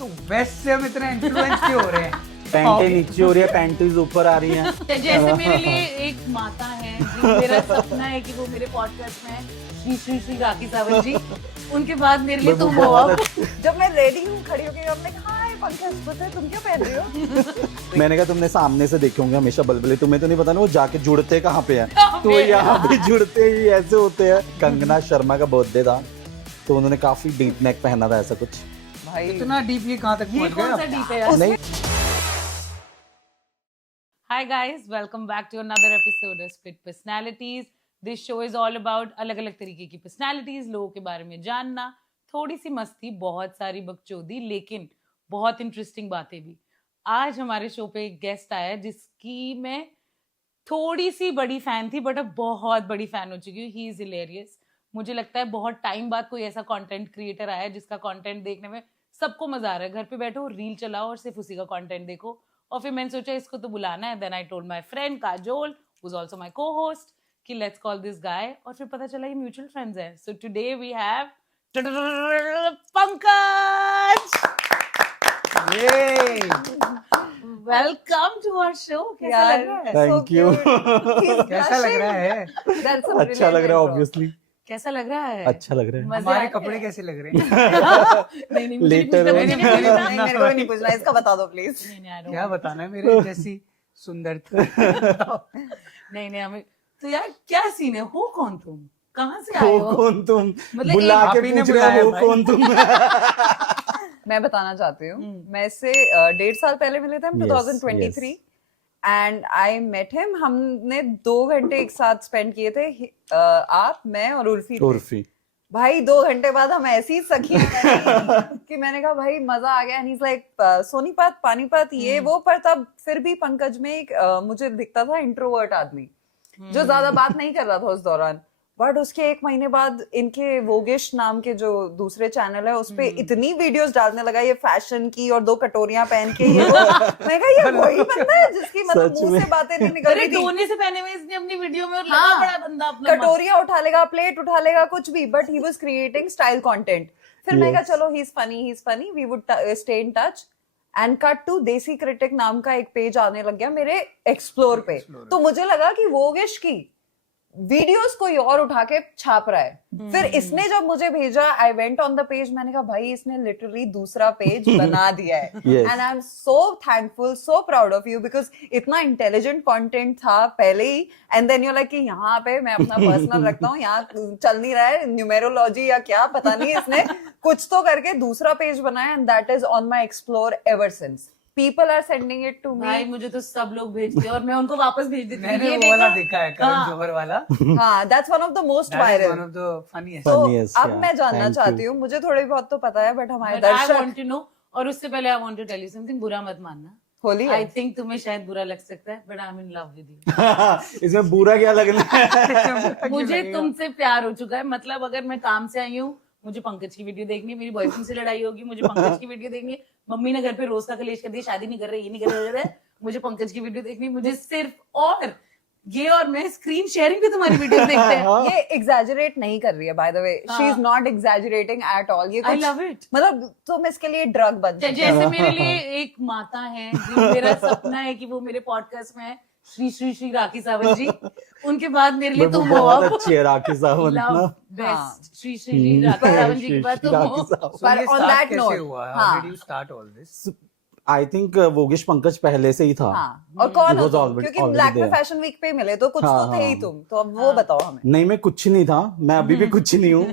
तो वेस्ट से हम इतना इन्फ्लुएंस क्यों हो रहे हैं? पैंटे नीचे हो रही है, पैंटीज ऊपर आ रही हैं। जैसे मेरे लिए एक माता है, मेरा सपना है कि वो मेरे पॉडकास्ट में है, श्री श्री श्री राखी सावंत जी। उनके बाद मेरे लिए तुम हो अब। जब मैं रेडी हूँ खड़ी होके हमने कहा हाय पंकज पता है तुम क्या पहन रहे हो? मैंने कहा तुमने सामने से देखे होंगे हमेशा बलबले, तुम्हें तो नहीं पता ना वो जाके जुड़ते कहाँ पे हैं। तो यहाँ पे जुड़ते ही ऐसे होते हैं। कंगना शर्मा का बर्थडे था तो उन्होंने काफी डीप नेक पहना था ऐसा कुछ। भाई इतना डीप ये कहाँ तक ये पहुंच कौन सा गया? डीप है यार? नहीं Hi guys, welcome back to another episode of Spit Personalities. This show is all about अलग-अलग तरीके की personalities, लोगों के बारे में जानना, थोड़ी सी मस्ती, बहुत सारी बकचोदी, लेकिन बहुत इंटरेस्टिंग बातें भी। आज हमारे शो पे एक गेस्ट आया है जिसकी मैं थोड़ी सी बड़ी फैन थी, बट अब बहुत बड़ी फैन हो चुकी हूँ। He is hilarious. मुझे लगता है बहुत टाइम बाद कोई ऐसा कंटेंट क्रिएटर आया है जिसका कंटेंट देखने में सबको मजा आ रहा है। घर पे बैठो, रील चलाओ और सिर्फ उसी का कंटेंट देखो। और फिर मैंने सोचा इसको तो बुलाना है। Then I told my friend Kajol, who is also my co-host, कि लेट्स कॉल दिस गाय। और फिर पता चला ये म्यूचुअल फ्रेंड्स हैं। So today we have Pankaj. ये वेलकम टू आवर शो। कैसा लग रहा है? Thank you. कैसा लग रहा है? अच्छा लग रहा है ऑब्वियसली। कैसा लग रहा है? अच्छा लग रहा है। मजे आ हमारे रहे कपड़े हैं? कैसे लग रहे हैं? नहीं मुझे नहीं Later पूछना, on. मुझे नहीं पूछना। नहीं मेरे को भी नहीं पूछना इसका बता दो प्लीज। नहीं, I don't क्या want. बताना है मेरे जैसी सुंदरता? नहीं हमें तो यार क्या सीन है? हो कौन तुम? कहाँ से आए हो हो? कौन तुम? मतलब बुला आप के ही ने पूछ रहे बुलाया हो भाई। कौन तुम? मैं बताना चाहती हूँ मैं इससे 1.5 साल पहले मिले थे हम Yes, 2023 and I met him. हमने 2 घंटे एक साथ स्पेंड किए थे आप मैं और उर्फी थे। उर्फी भाई 2 घंटे बाद हम ऐसी सखी बनी कि मैंने कहा भाई मजा आ गया। And he is like Sonipat Panipat ये वो, पर तब फिर भी पंकज में एक मुझे दिखता था इंट्रोवर्ट आदमी जो ज्यादा बात नहीं कर रहा था उस दौरान। बट उसके 1 महीने बाद इनके वोगिश नाम के जो दूसरे चैनल है उस पे इतनी वीडियोस डालने लगा ये फैशन की और 2 कटोरियां पहन के ये वो। मैं कहा ये वही बंदा है जिसकी मतलब सच मुंह में। से बातें नहीं निकल अरे रही थी। धोने से पहले में इसने अपनी वीडियो में और लगा हाँ, बड़ा बंदा अपना कटोरियां उठा लेगा, प्लेट उठा लेगा, कुछ भी, but he was creating style content. फिर मैं कहा चलो he is funny we would stay in touch. And cut to desi critic नाम का एक पेज आने लग गया मेरे एक्सप्लोर पे। तो मुझे लगा कि वोगिश की वीडियोस कोई और उठा के छाप रहा है। फिर इसने जब मुझे भेजा I went on the page, मैंने कहा भाई इसने लिटरली दूसरा पेज बना दिया है। Yes. And I am so thankful, so proud of you, because इतना इंटेलिजेंट कंटेंट था पहले ही। एंड देन यू लाइक कि यहाँ पे मैं अपना पर्सनल रखता हूँ, यहाँ चल नहीं रहा है न्यूमेरोलॉजी या क्या पता नहीं, इसने कुछ तो करके दूसरा पेज बनाया and that is on my explore ever since. People are sending it to भाई me. मुझे तो सब लोग भेजते हैं और मैं उनको वापस भेज देती हूँ। मैंने ये वो वाला देखा? देखा है, करण हाँ। जौहर वाला। हाँ, that's one of the most That is viral. one of the funniest. तो Funniest, अब yeah. मैं जानना Thank चाहती you. हूँ, मुझे थोड़ी बहुत तो पता है बट हमारे But I दर्शक want to know, और उससे पहले I want to tell you something, बुरा मत मानना। होली आई है। थिंक तुम्हें शायद बुरा लग सकता है, but I am in love with you. इसमें बुरा क्या लगना है? मुझे तुमसे प्यार हो चुका है। मतलब अगर मैं काम से आई हूँ, मुझे पंकज की वीडियो देखनी है, मेरी बॉयफ्रेंड से लड़ाई होगी, मुझे पंकज की वीडियो देखनी है, मम्मी ने घर पे रोज का कलेश कर दिया, शादी नहीं कर रहे, ये नहीं कर रहे, मुझे पंकज की वीडियो देखनी है। मुझे सिर्फ और ये और मैं स्क्रीन शेयरिंग पे तुम्हारी वीडियो देखते हैं। ये एग्जैजरेट नहीं कर रही है by the way, she is not exaggerating at all. ये आई कुछ लव इट। मतलब तुम इसके लिए ड्रग बन सकते जैसे मेरे लिए एक माता है, मेरा सपना है कि वो मेरे पॉडकास्ट में है, श्री श्री श्री राखी सावंत जी। उनके बाद मेरे लिए वो तुम हो। बहुत अब अच्छी है राखी सावंत लव ना। बेस्ट श्री श्री श्री राखी सावंत जी के बाद तुम हो। So पर ये on start that कैसे note, हुआ? How हाँ। did you start all this? I think वोगिश पंकज पहले से ही था। हाँ, और कौन It हो was तुम? already- क्योंकि already ब्लैक में there. फैशन वीक पे मिले तो कुछ हाँ, तो थे ही हाँ। तुम, तो अब वो बताओ हमें। नहीं मैं कुछ नहीं था, मैं अभी भी कुछ नहीं हूँ,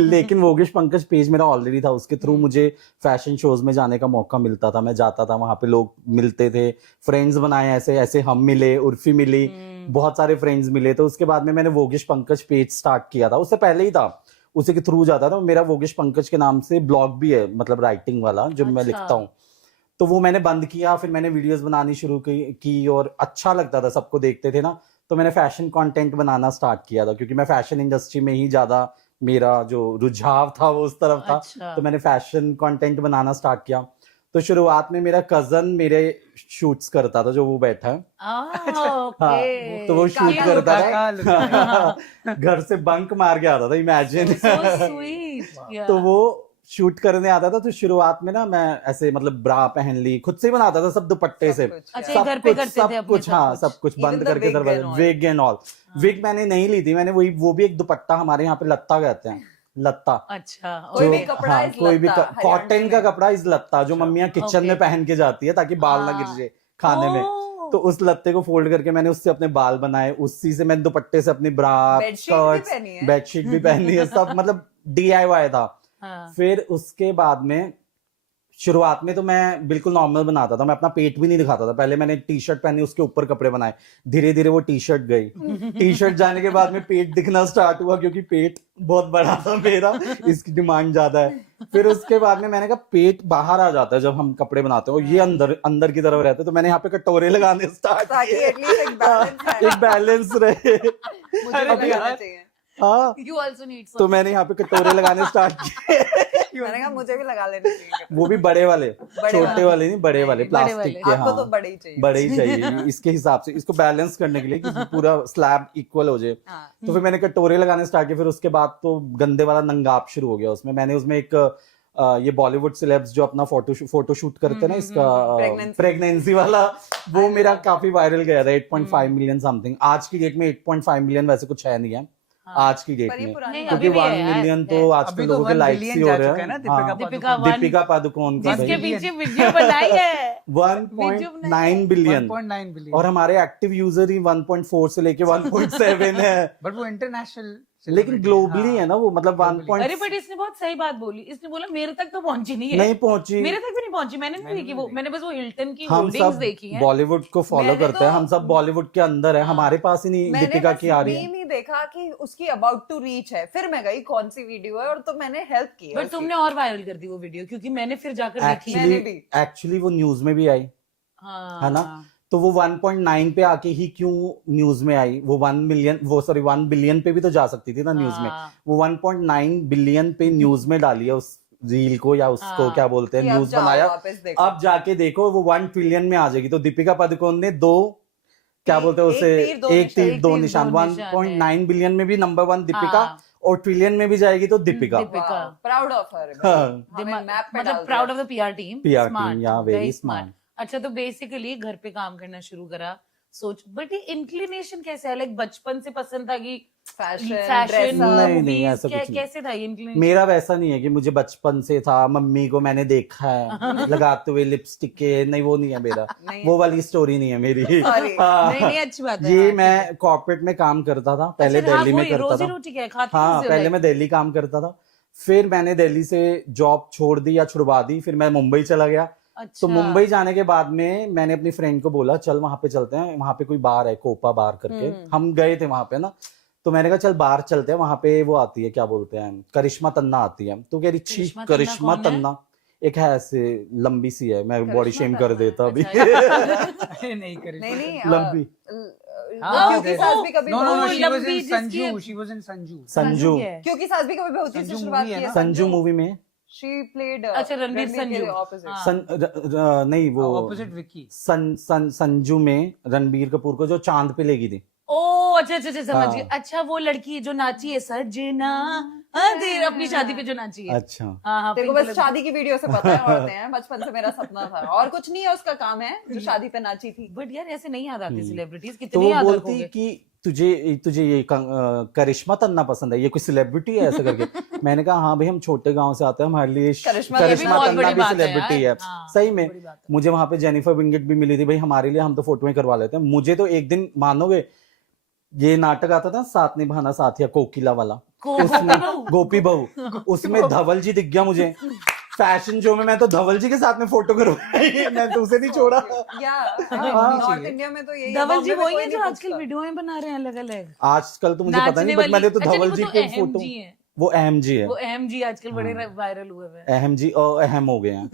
लेकिन वोगिश पंकज पेज मेरा ऑलरेडी था। उसके थ्रू मुझे फैशन शोज में जाने का मौका मिलता था, मैं जाता था, वहां पे लोग मिलते थे, फ्रेंड्स बनाए, ऐसे ऐसे हम मिले, उर्फी मिली, बहुत सारे फ्रेंड्स मिले। तो उसके बाद में मैंने वोगिश पंकज पेज स्टार्ट किया था, उससे पहले ही था, उसी के थ्रू जाता था। मेरा वोगिश पंकज के नाम से ब्लॉग भी है, मतलब राइटिंग वाला जो मैं अच्छा। लिखता हूँ। तो वो मैंने बंद किया, फिर मैंने वीडियोस बनानी शुरू की और अच्छा लगता था, सबको देखते थे ना, तो मैंने फैशन कंटेंट बनाना स्टार्ट किया था, क्योंकि मैं फैशन इंडस्ट्री में ही ज्यादा मेरा जो रुझाव था वो उस तरफ था। अच्छा। तो मैंने फैशन कंटेंट बनाना स्टार्ट किया। तो शुरुआत में मेरा कजन मेरे शूट्स करता था, जो वो बैठा है, ओके। तो वो शूट Cute. करता लुका, था घर से बंक मार के आता था, इमेजिन। So sweet. Yeah. तो वो शूट करने आता था तो शुरुआत में ना मैं ऐसे मतलब ब्रा पहन ली, खुद से ही बनाता था सब दुपट्टे से, सब कुछ, अच्छा, yeah. ये घर पे करते थे सब अपने कुछ, सब हाँ कुछ? सब कुछ Even बंद the करके wig दरवाजा, and all. Wig and all. Wig मैंने नहीं ली थी, मैंने वही वो भी एक दुपट्टा, हमारे यहाँ पे लत्ता कहते हैं, लत्ता। अच्छा, कोई जो- भी कपड़ा हाँ, is कोई भी लत्ता, कॉटन हरियाणवी का में। कपड़ा इस लत्ता, जो मम्मियाँ किचन में Okay. पहन के जाती है ताकि बाल ना गिर हाँ। जाए खाने में। ओह, तो उस लत्ते को फोल्ड करके मैंने उससे अपने बाल बनाए, उसी से मैंने दुपट्टे से अपनी ब्रा, बेडशीट भी स्कर्ट्स, पहनी है? बेडशीट भी पहनी है, सब मतलब DIY था। हाँ, फिर उसके बाद में शुरुआत में तो मैं बिल्कुल नॉर्मल बनाता था, मैं अपना पेट भी नहीं दिखाता था। पहले मैंने टी-शर्ट पहनी, उसके ऊपर कपड़े बनाए, धीरे धीरे वो टी-शर्ट गई। टी-शर्ट जाने के बाद में पेट दिखना स्टार्ट हुआ, क्योंकि पेट बहुत बड़ा था मेरा, इसकी डिमांड ज्यादा है। फिर उसके बाद में मैंने कहा पेट बाहर आ जाता है जब हम कपड़े बनाते हो, ये अंदर अंदर की तरफ रहता है, तो मैंने यहाँ पे कटोरे लगाने स्टार्ट ताकि किए, एटलीस्ट एक बैलेंस आए। एक बैलेंस रहे। मुझे भी अभी- लगाना चाहिए। हाँ, you also need तो some. मैंने यहाँ पे कटोरे लगाने स्टार्ट किए। मैंने कहा मुझे भी लगा लेने चाहिए। वो भी बड़े वाले, बड़े छोटे वाले। वाले नहीं, बड़े वाले बड़े प्लास्टिक वाले। के। आपको हाँ, तो बड़े ही चाहिए। बड़े ही चाहिए इसके हिसाब से, इसको बैलेंस करने के लिए कि पूरा स्लैब इक्वल हो जाए। हाँ। तो फिर मैंने कटोरे लगाने स्टार्ट किए। फिर उसके बाद तो गंदे वाला नंगाप शुरू हो गया उसमें। मैंने उसमें एक ये बॉलीवुड सेलेब्स जो अपना फोटोशूट करते हैं ना, इसका Pregnancy. प्रेगनेंसी वाला, वो मेरा काफी वायरल गया था। 8.5 मिलियन समथिंग। आज की डेट में 8.5 मिलियन वैसे कुछ है नहीं है आज की डेट पर ये में, पुरानी नहीं, क्योंकि अभी भी 1 है यार, मिलियन तो है। आजकल अभी तो लोगों के 1 लाइक्स billion ही हो जा रहे चुका है ना हैं। दीपिका हाँ, दीपिका पादुकोण। दीपिका पादुकोण का जिसके भाई पीछे वीडियो बनाई है 1.9 बिलियन, 1.9 बिलियन। और हमारे एक्टिव यूजर ही 1.4 से लेके 1.7 है। बट वो इंटरनेशनल, लेकिन ग्लोबली है ना वो, मतलब Globally. 1. अरे बट इसने बहुत सही बात बोली, इसने बोला मेरे तक तो पहुंची नहीं है, नहीं पहुंची। मेरे तक भी नहीं पहुंची, मैंने नहीं मैंने देखी भी वो, नहीं मैंने बस वो हिल्टन की हम होर्डिंग्स सब देखी है। बॉलीवुड को फॉलो मैंने करते हैं, तो- हम सब बॉलीवुड के अंदर है, हमारे पास ही नहीं मैंने दीपिका बस की आ रही है। मीम ही देखा कि उसकी अबाउट टू रीच है, फिर मैं गई कौन सी वीडियो है, और तो मैंने हेल्प की है बट उसकी। तुमने और वायरल कर दी वो वीडियो, क्योंकि मैंने फिर जाकर देखी। मैंने एक्चुअली भी। एक्चुअली वो न्यूज में भी आई हाँ, है ना? तो वो 1.9 पे आके ही क्यों न्यूज में आई? वो 1 बिलियन पे भी तो जा सकती थी ना न्यूज में। हाँ। वो 1.9 बिलियन पे न्यूज में डाली है उस रील को, या उसको हाँ। क्या बोलते हैं, कि अब न्यूज जाओ बनाया। वापस देखो। अब जाके देखो वो 1 ट्रिलियन में आ जाएगी। तो दीपिका पादुकोण ने दो, क्या एक- बोलते हैं एक उसे, तीर दो एक निशान। तीर दो तीर निशान। दो निशान 1.9 बिलियन में भी नंबर 1 दीपिका, हाँ। और ट्रिलियन में भी जाएगी तो Deepika. Deepika. Proud of her. हाँ। मतलब proud of the PR team, PR team, yeah, very smart. अच्छा, तो बेसिकली घर पे काम करना शुरू करा, सोच, बट ये इंक्लिनेशन कैसे है? लाइक बचपन से पसंद था कि फैशन नहीं, नहीं, ऐसा कुछ नहीं। कैसे था ये इंक्लिनेशन? मेरा वैसा नहीं है कि मुझे बचपन से था, मम्मी को मैंने देखा है लगाते हुए लिपस्टिक के, नहीं वो नहीं है मेरा। नहीं। वो वाली स्टोरी नहीं है मेरी। Sorry. हाँ, नहीं, नहीं, अच्छी बात है। ये हाँ, मैं कॉर्पोरेट में काम करता था पहले, अच्छा, हाँ, दिल्ली में वही, करता रोजी था। रोटी क्या है, खाते हाँ, कैसे हो, पहले like? मैं दिल्ली काम करता था, फिर मैंने दिल्ली से जॉब छोड़ दी या छुड़वा दी, फिर मैं मुंबई चला गया। अच्छा, तो मुंबई जाने के बाद में मैंने अपनी फ्रेंड को बोला चल वहां पे चलते हैं, वहां पे कोई बार है, कोपा बार करके। हम गए थे वहां पे ना, तो मैंने कहा चल बाहर चलते हैं, वहां पे वो आती है, क्या बोलते हैं, करिश्मा तन्ना आती है। तो कह रही छी, करिश्मा तन्ना करिश्मा कौन है? तन्ना एक है ऐसे लंबी सी है, मैं बॉडी करिश्मा शेम कर तन्ना, देता अभी। अच्छा, नहीं करी। नहीं नहीं लंबी। क्योंकि सास भी कभी नो नो नो, वो शी वाज लंबी इन संजू, जिसकी- she was in Sanju. Sanju, क्या है? क्योंकि सास भी कभी बहुत से संजू शुरुआत movie है की है ना? संजू मूवी में शी प्लेड अच्छा, रणवीर संजू। ऑपोजिट। हाँ। नहीं वो ऑपोजिट विक्की। संजू में रणबीर कपूर को जो चांद पे लेगी थी। ओ अच्छा अच्छा अच्छा, समझ हाँ। गई। अच्छा, वो लड़की जो नाची है सजना, हाँ, देर अपनी शादी पे जो नाची है। अच्छा, हाँ हाँ, तेरे को pink बस color शादी की वीडियो से पता है औरतें हैं, बचपन से मेरा सपना था, और कुछ नहीं है, उसका काम है जो शादी पे नाची थी। की। बट यार ऐसे नहीं याद आती सेलिब्रिटीज, तो कितनी वो याद बोलती रखोगे? कि तुझे तुझे ये करिश्मा तन्ना पसंद है, ये कोई सेलिब्रिटी है ऐसा करके। मैंने कहा हाँ भाई, हम छोटे गांव से आते हैं, हमारे लिए करिश्मा, ये भी करिश्मा बहुत तन्ना बड़ी भी बात है सेलिब्रिटी यार। है। हाँ, सही में बड़ी बात है। मुझे वहां पे जेनिफर विंगेट भी मिली थी भाई, हमारे लिए हम तो फोटोएं करवा लेते हैं। मुझे तो एक दिन मानोगे, ये नाटक आता था साथ निभाना साथिया, कोकिला वाला, उसमें गोपी बहू, उसमें धवल जी दिख गया मुझे। फैशन शो में मैं तो धवल जी के साथ में फोटो करवाई, मैं तो उसे नहीं छोड़ा। या होनी नॉर्थ चाहिए। इंडिया में तो यही है, धवल जी बॉम्बे में वही कोई है नहीं जो आजकल पूछता। वीडियोएं बना रहे हैं अलग अलग आजकल तो मुझे पता नहीं, बट मैंने तो धवल जी के फोटो, वो अहम जी है, वो अहम जी आजकल बड़े हाँ। वायरल हुए हुए हैं। अहम जी और अहम हो गए हैं।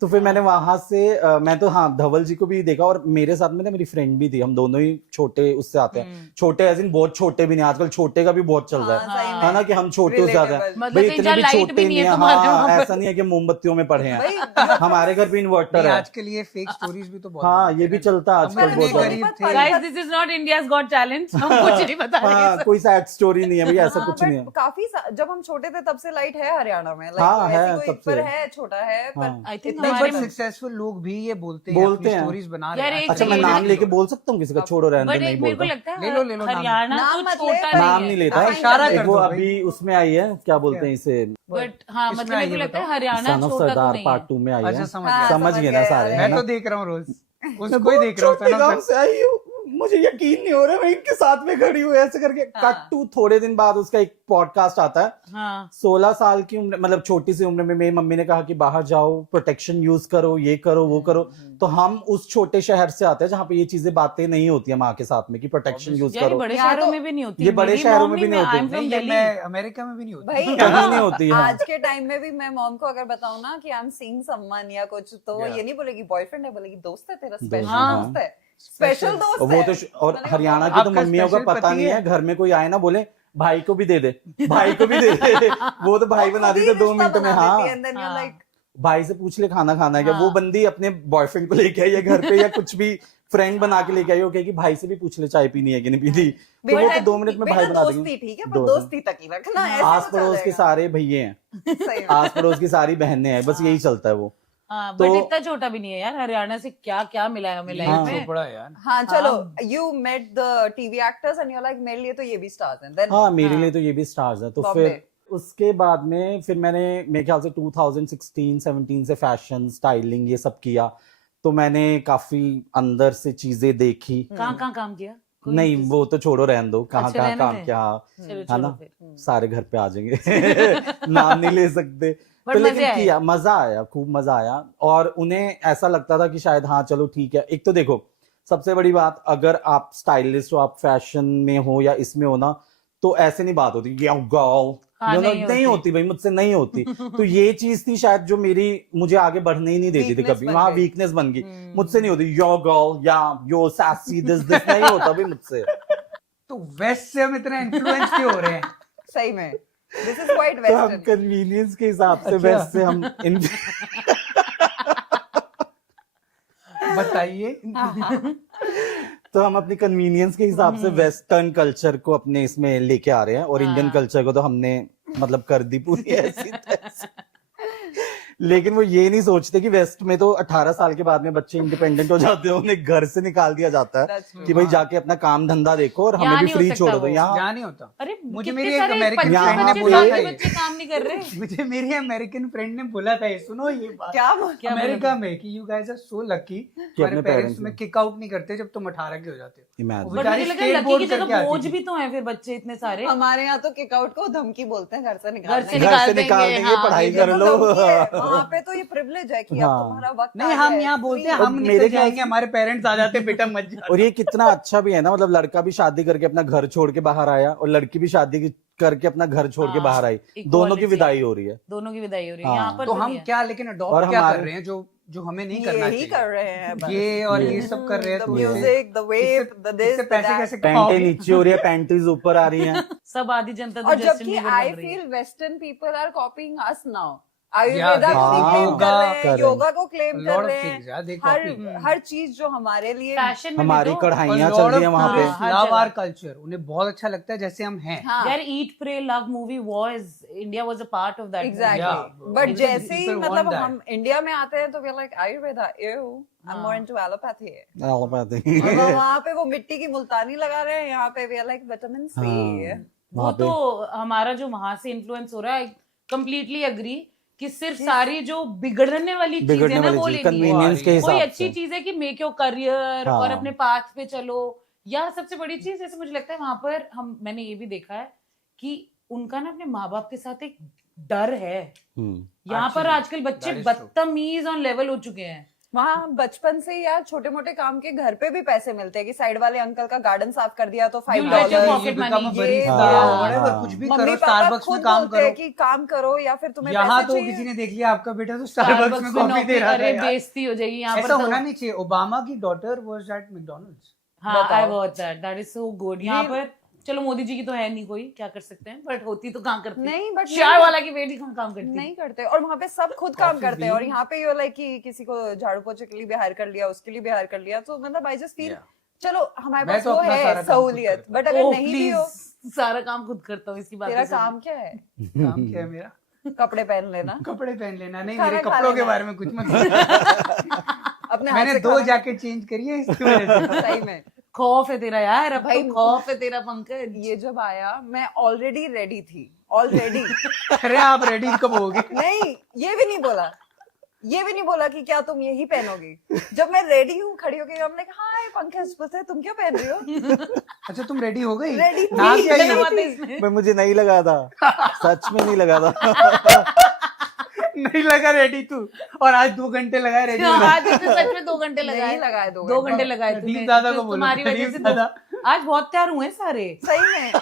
तो फिर मैंने वहां से मैं तो हाँ धवल जी को भी देखा, और मेरे साथ में ना मेरी फ्रेंड भी थी, हम दोनों ही छोटे उससे आते हैं, छोटे एज इन बहुत छोटे भी नहीं, आजकल छोटे का भी बहुत चल रहा हाँ, सही है में। ना, कि हम छोटे उससे आते हैं Relatable। मतलब भाई, कहीं इतने जहाँ भी लाइट छोटे भी नहीं नहीं है है, तुम्हारे वहाँ हाँ पर। ऐसा नहीं है कि मोमबत्तियों में पढ़े हैं, भाई हमारे घर भी इन्वर्टर नहीं, है। आजकल ये फेक स्टोरीज भी तो बहुत हाँ बनते ये हैं भी ना। चलता है अब आजकल मैं बहुत इतने ज्यादा। गरीब थे। Guys this is not India's got talent, हम कुछ नहीं बता रहे हाँ हैं कोई सैड स्टोरी नहीं है भाई, ऐसा हाँ, कुछ नहीं है। but काफी जब हम छोटे थे तब से लाइट है हरियाणा में, like हाँ, ऐसी है, कोई तब से। पर है, छोटा है, पर हाँ। आई थिंक इतना नहीं, हमारे बट सक्सेसफुल लोग भी ये बोलते हैं, बोलते अपनी हैं। स्टोरीज बना यार, रहे हैं। एक अच्छा मैं ये नाम ना- लेके बोल सकता हूँ किसी का, छोड़ो रहने बट दो, नहीं एक मेरे को बोलता। लगता है ले लो नाम। हरियाणा नाम तो मत ले, छोटा पर- नाम नहीं नहीं है, लेता, इशारा एक कर वो दो अभी भाई। उसमें आई है, क्या बोलते हैं इसे, बट हाँ किसमें मतलब आई मेरे को है लगता है बताओ? हरियाणा सन ऑफ छोटा तो सरदार नहीं पार्ट है। 2 में आई अच्छा है, समझ हाँ, गया। समझ समझ गए ना गए सारे, यार। है मैं ना। तो देख रहा हूँ रोज, मैं उसको ही बहुत देख रहा हूँ। छोटे son of गांव से आई हूँ, मुझे यकीन नहीं हो रहा मैं इनके साथ में खड़ी हूँ ऐसे करके। हाँ। कट टू थोड़े दिन बाद उसका एक पॉडकास्ट आता है, हाँ 16 साल की उम्र, मतलब छोटी सी उम्र में मेरी मम्मी ने कहा कि बाहर जाओ, प्रोटेक्शन यूज करो, ये करो वो करो। तो हम उस छोटे शहर से आते हैं जहाँ पे ये चीजें बातें नहीं होती है माँ के साथ में कि प्रोटेक्शन यूज यार ये करो, बड़े यहाँ शहरों तो- में भी नहीं होती, ये बड़े मेरी शहरों mom में भी नहीं होती। I'm from नहीं, ये Delhi। मैं अमेरिका में भी नहीं होती। भाई कहीं नहीं होती, हाँ। आज के टाइम में भी मैं मॉम को अगर बताऊं ना कि आई एम सीइंग समवन या कुछ, तो वो Yeah. ये नहीं बोलेगी बॉयफ्रेंड है, बोलेगी दोस्त है तेरा, दोस्त, स्पेशल हाँ। दोस्त है, स्पेशल दोस्त और वो है। तो और मैंने कहा, हरियाणा की तो आपका मम्मियों का special पता पति नहीं है, है। घर में कोई आए ना बोले भाई को भी दे दे, भाई को भी दे दे, वो तो भाई वो बना खुद ही देते 2 रिश्ता मिनट में। बना हाँ देती है, and then you're हाँ। like, भाई से पूछ ले खाना खाना है क्या, हाँ। वो बंदी अपने बॉयफ्रेंड को लेके आई है घर पे, या कुछ भी फ्रेंड बना के लेके आई हो, कहेगी भाई से भी पूछ ले चाय पीनी है कि नहीं पीनी, तो वो बेटा तो 2 मिनट में भाई बना दोस्ती देंगे। ठीक है, पर दोस्त है। दोस्ती तक ही रखना, ऐसे आस तो पड़ोस के चलेगा। सारे भैये हैं, सही में। आस पड़ोस की सारी बहनें हैं, बस यही चलता है वो। हाँ तो- बट इतना छोटा भी नहीं है यार, हरियाणा से क्या क्या मिला है हमें ये लाइफ में। चोपड़ा है यार। हाँ चलो, you met the TV actors and you're like मेरे लिए तो ये भी stars हैं, then हाँ मेरे हाँ। लिए तो ये भी स्टार्स है। तो बॉम्बे। फिर उसके बाद में फिर मैंने मेरे ख्याल से 2016-17 से फैशन स्टाइलिंग ये सब किया, तो मैंने काफी अंदर से चीजें देखी। कहाँ काम किया? कोई नहीं चीज़? वो तो छोड़ो, रहने दो, कहाँ अच्छा, कहाँ रहने काम दें। क्या, चलो है छोड़ो ना, फिर। सारे घर पे आ जाएंगे नाम नहीं ले सकते। But तो मजे लेकिन आए। किया, मजा आया, खूब मजा आया, और उन्हें ऐसा लगता था कि शायद हाँ चलो ठीक है। एक तो देखो सबसे बड़ी बात, अगर आप स्टाइलिस्ट हो, आप फैशन में हो या इसमें हो ना, तो ऐसे नहीं बात होती यो गर्ल, हाँ, नहीं नहीं होती भाई, मुझसे नहीं होती। तो ये चीज थी शायद जो मुझे आगे बढ़ने ही नहीं देती थी Weakness कभी, बन वहां गई। वीकनेस बन गई। मुझसे नहीं होती यो गर्ल या यो सैसी, दिस नहीं होता भाई मुझसे। तो वेस्ट से हम इतना इन्फ्लुएंस क्यों हो रहे हैं? सही में this is quite तो हम western। कन्वीनियंस के हिसाब से अच्छा। वेस्ट से हम बताइए। तो हम अपनी कन्वीनियंस के हिसाब से वेस्टर्न कल्चर को अपने इसमें लेके आ रहे हैं, और इंडियन हाँ। कल्चर को तो हमने मतलब कर दी पूरी ऐसी तैसी। लेकिन वो ये नहीं सोचते कि वेस्ट में तो 18 साल के बाद में बच्चे इंडिपेंडेंट हो जाते हैं, उन्हें घर से निकाल दिया जाता है That's true। कि भाई जाके अपना काम धंधा देखो और यहाँ हमें भी नहीं हो फ्री सकता छोड़ दो। वो। यहाँ यहाँ नहीं होता। अरे मुझे कितने मेरी एक सारे अमेरिकन 25 फ्रेंड ने 25 बोला साल था के ये। बच्चे काम नहीं कर रहे। मुझे मेरी अमेरिकन फ्रेंड ने बोला था ये, सुनो ये बात। क्या क्या अमेरिका में कि you guys are so lucky, तुम्हारे अपने पेरेंट्स parents में को- किक आउट नहीं करते जब तुम 18 के हो जाते हो। Imagine। बट बेचारी मुझे लगा लकी skateboard की करके जगह आती बोझ थी। भी तो हैं फिर बच्चे इतने सारे। हमारे यहाँ तो किक आउट को धमकी बोलते हैं, घर से निकाल घर से देंगे। घर से निकाल निकाल देंगे, देंगे, हाँ, पढ़ाई ये कर लो। वहाँ पे तो ये प्रिविलेज है कि अब हाँ। तुम्हारा वक्त नहीं, आ हम गया है, यहाँ बोलते हैं free। हम और निकल मेरे ख्याल जाएंगे, हमारे पेरेंट्स आ जाते हैं, बेटा मत जा। और ये कितना अच्छा भी है ना, मतलब लड़का भी शादी करके अपना घर छोड़ के बाहर आया, और लड़की भी शादी करके अपना घर छोड़ के हाँ, बाहर आई, दोनों की equality। विदाई हो रही है। दोनों की विदाई हो रही है हाँ। यहाँ पर तो नहीं हम है। क्या लेकिन और अडॉप्ट क्या हमारे- कर रहे हैं जो हमें नहीं करना यही चाहिए। कर रहे हैं बस। ये और ये सब कर रहे हैं, The तो music, the wave, the this, इससे the पैसे that। कैसे पैंटे कमाओगे? नीचे हो रही है, पैंटीज ऊपर आ रही हैं। सब आधी जनता तो और जस्टिन जबकि बीबर आई बन रही है। Feel western people are copying us now. Ayurveda Yeah, को भी हाँ, क्लेम कर योगा रहे कर हैं, रहे योगा को क्लेम A कर lot of रहे things, yeah, they हैं, हर copy। हर चीज जो हमारे लिए फैशन में हमारी भी तो कढ़ाइयाँ चल रही है वहां पे। हर लव जगह। आवर कल्चर, उन्हें बहुत अच्छा लगता है जैसे हम हैं। हाँ यार eat pray love movie was India was a part of that. Exactly, Yeah, but because जैसे ही people मतलब want that। हम इंडिया में आते हैं तो we are like Ayurveda, ew, I'm more into allopathy। Allopathy. और वहाँ पे वो मिट्टी की मुल्तानी लगा रहे हैं, यहाँ पे we are like vitamin C. हाँ, वो वहाँ पे तो हमारा जो वहां से इन्फ्लुएंस हो रहा है, कंप्लीटली अग्री कि सिर्फ सारी जो बिगड़ने वाली चीजें बिगड़ने ना वो वाली चीज, लेनी है। कन्वीनियंस के कोई हिसाब अच्छी से। चीज है कि मेक योर करियर हाँ। और अपने पाथ पे चलो, या सबसे बड़ी चीज जैसे मुझे लगता है वहां पर मैंने ये भी देखा है कि उनका ना अपने माँ बाप के साथ एक डर है। हम्म। यहाँ पर Actually, आजकल बच्चे that is true। बदतमीज ऑन लेवल हो चुके हैं वहाँ बचपन से यार छोटे मोटे काम के घर पे भी पैसे मिलते हैं कि साइड वाले अंकल का गार्डन साफ कर दिया तो You get your $5 pocket money. whatever, कुछ भी मम्मी करो, पापा स्टारबक्स खुद में काम बोलते हैं करो। कि काम करो या फिर तुम्हें यहाँ पैसे तो चाहिए। किसी ने देख लिया आपका बेटा तो स्टारबक्स में कॉफी दे रहा था अरे यार। बेइज्जती हो जाएगी यहाँ पर ऐसा तो। होना नहीं चाहिए। ओबामा की डॉटर वाज एट मैकडॉनल्ड्स। हाँ, बताओ। I watched that. That is so good. यहाँ ये- पर चलो मोदी जी की तो है नहीं कोई, क्या कर सकते हैं, बट होती तो काम करती। नहीं, but चाय नहीं- वाला की बेटी कहाँ काम करती? नहीं करते और वहाँ पे सब खुद काम Coffee करते हैं और bean. यहाँ पे यू लाइक कि किसी को झाड़ू पोछे के लिए भी हायर कर लिया उसके लिए भी हायर कर लिया तो मतलब आई जस्ट फील चलो हमारे मैं पास तो वो अपना सारा है काम खुद सहूलियत करता बट अगर Oh, नहीं भी हो please, सारा काम खुद करता हूँ, इसकी बात तेरा नहीं सुनी। काम क्या है काम क्या है मेरा? कपड़े पहन लेना कपड़े पहन लेना। नहीं, खाना मेरे खा कपड़ों के लेना। बारे में कुछ मत। अपने हाथ मैंने से 2 खाना- जैकेट चेंज करी है इसकी वजह से। सही में खौफ है तेरा यार, अब भाई, तो खौफ है तेरा पंकज। ये जब आया मैं ऑलरेडी रेडी थी ऑलरेडी अरे आप रेडी कब होगे? नहीं ये भी नहीं बोला कि क्या तुम यही पहनोगी जब मैं रेडी हूँ खड़ी होके हमने कहा हाय पंकज पता है तुम क्या पहन रही हो अच्छा तुम रेडी हो गई? Ready थी। नाम क्या क्या है? बात है इसमें? मैं मुझे नहीं लगा था, सच में नहीं लगा था। नहीं लगा रेडी तू, और आज 2 घंटे लगाए रेडी हाँ, होने। आज इसने सच में 2 घंटे लगाए। नहीं लगाए 2 घंटे लगाए प्रदीप तूने। दादा तो को बोलो, तुम्हारी वजह प्रदीप से दादा। आज बहुत तैयार हुए हैं सारे। सही में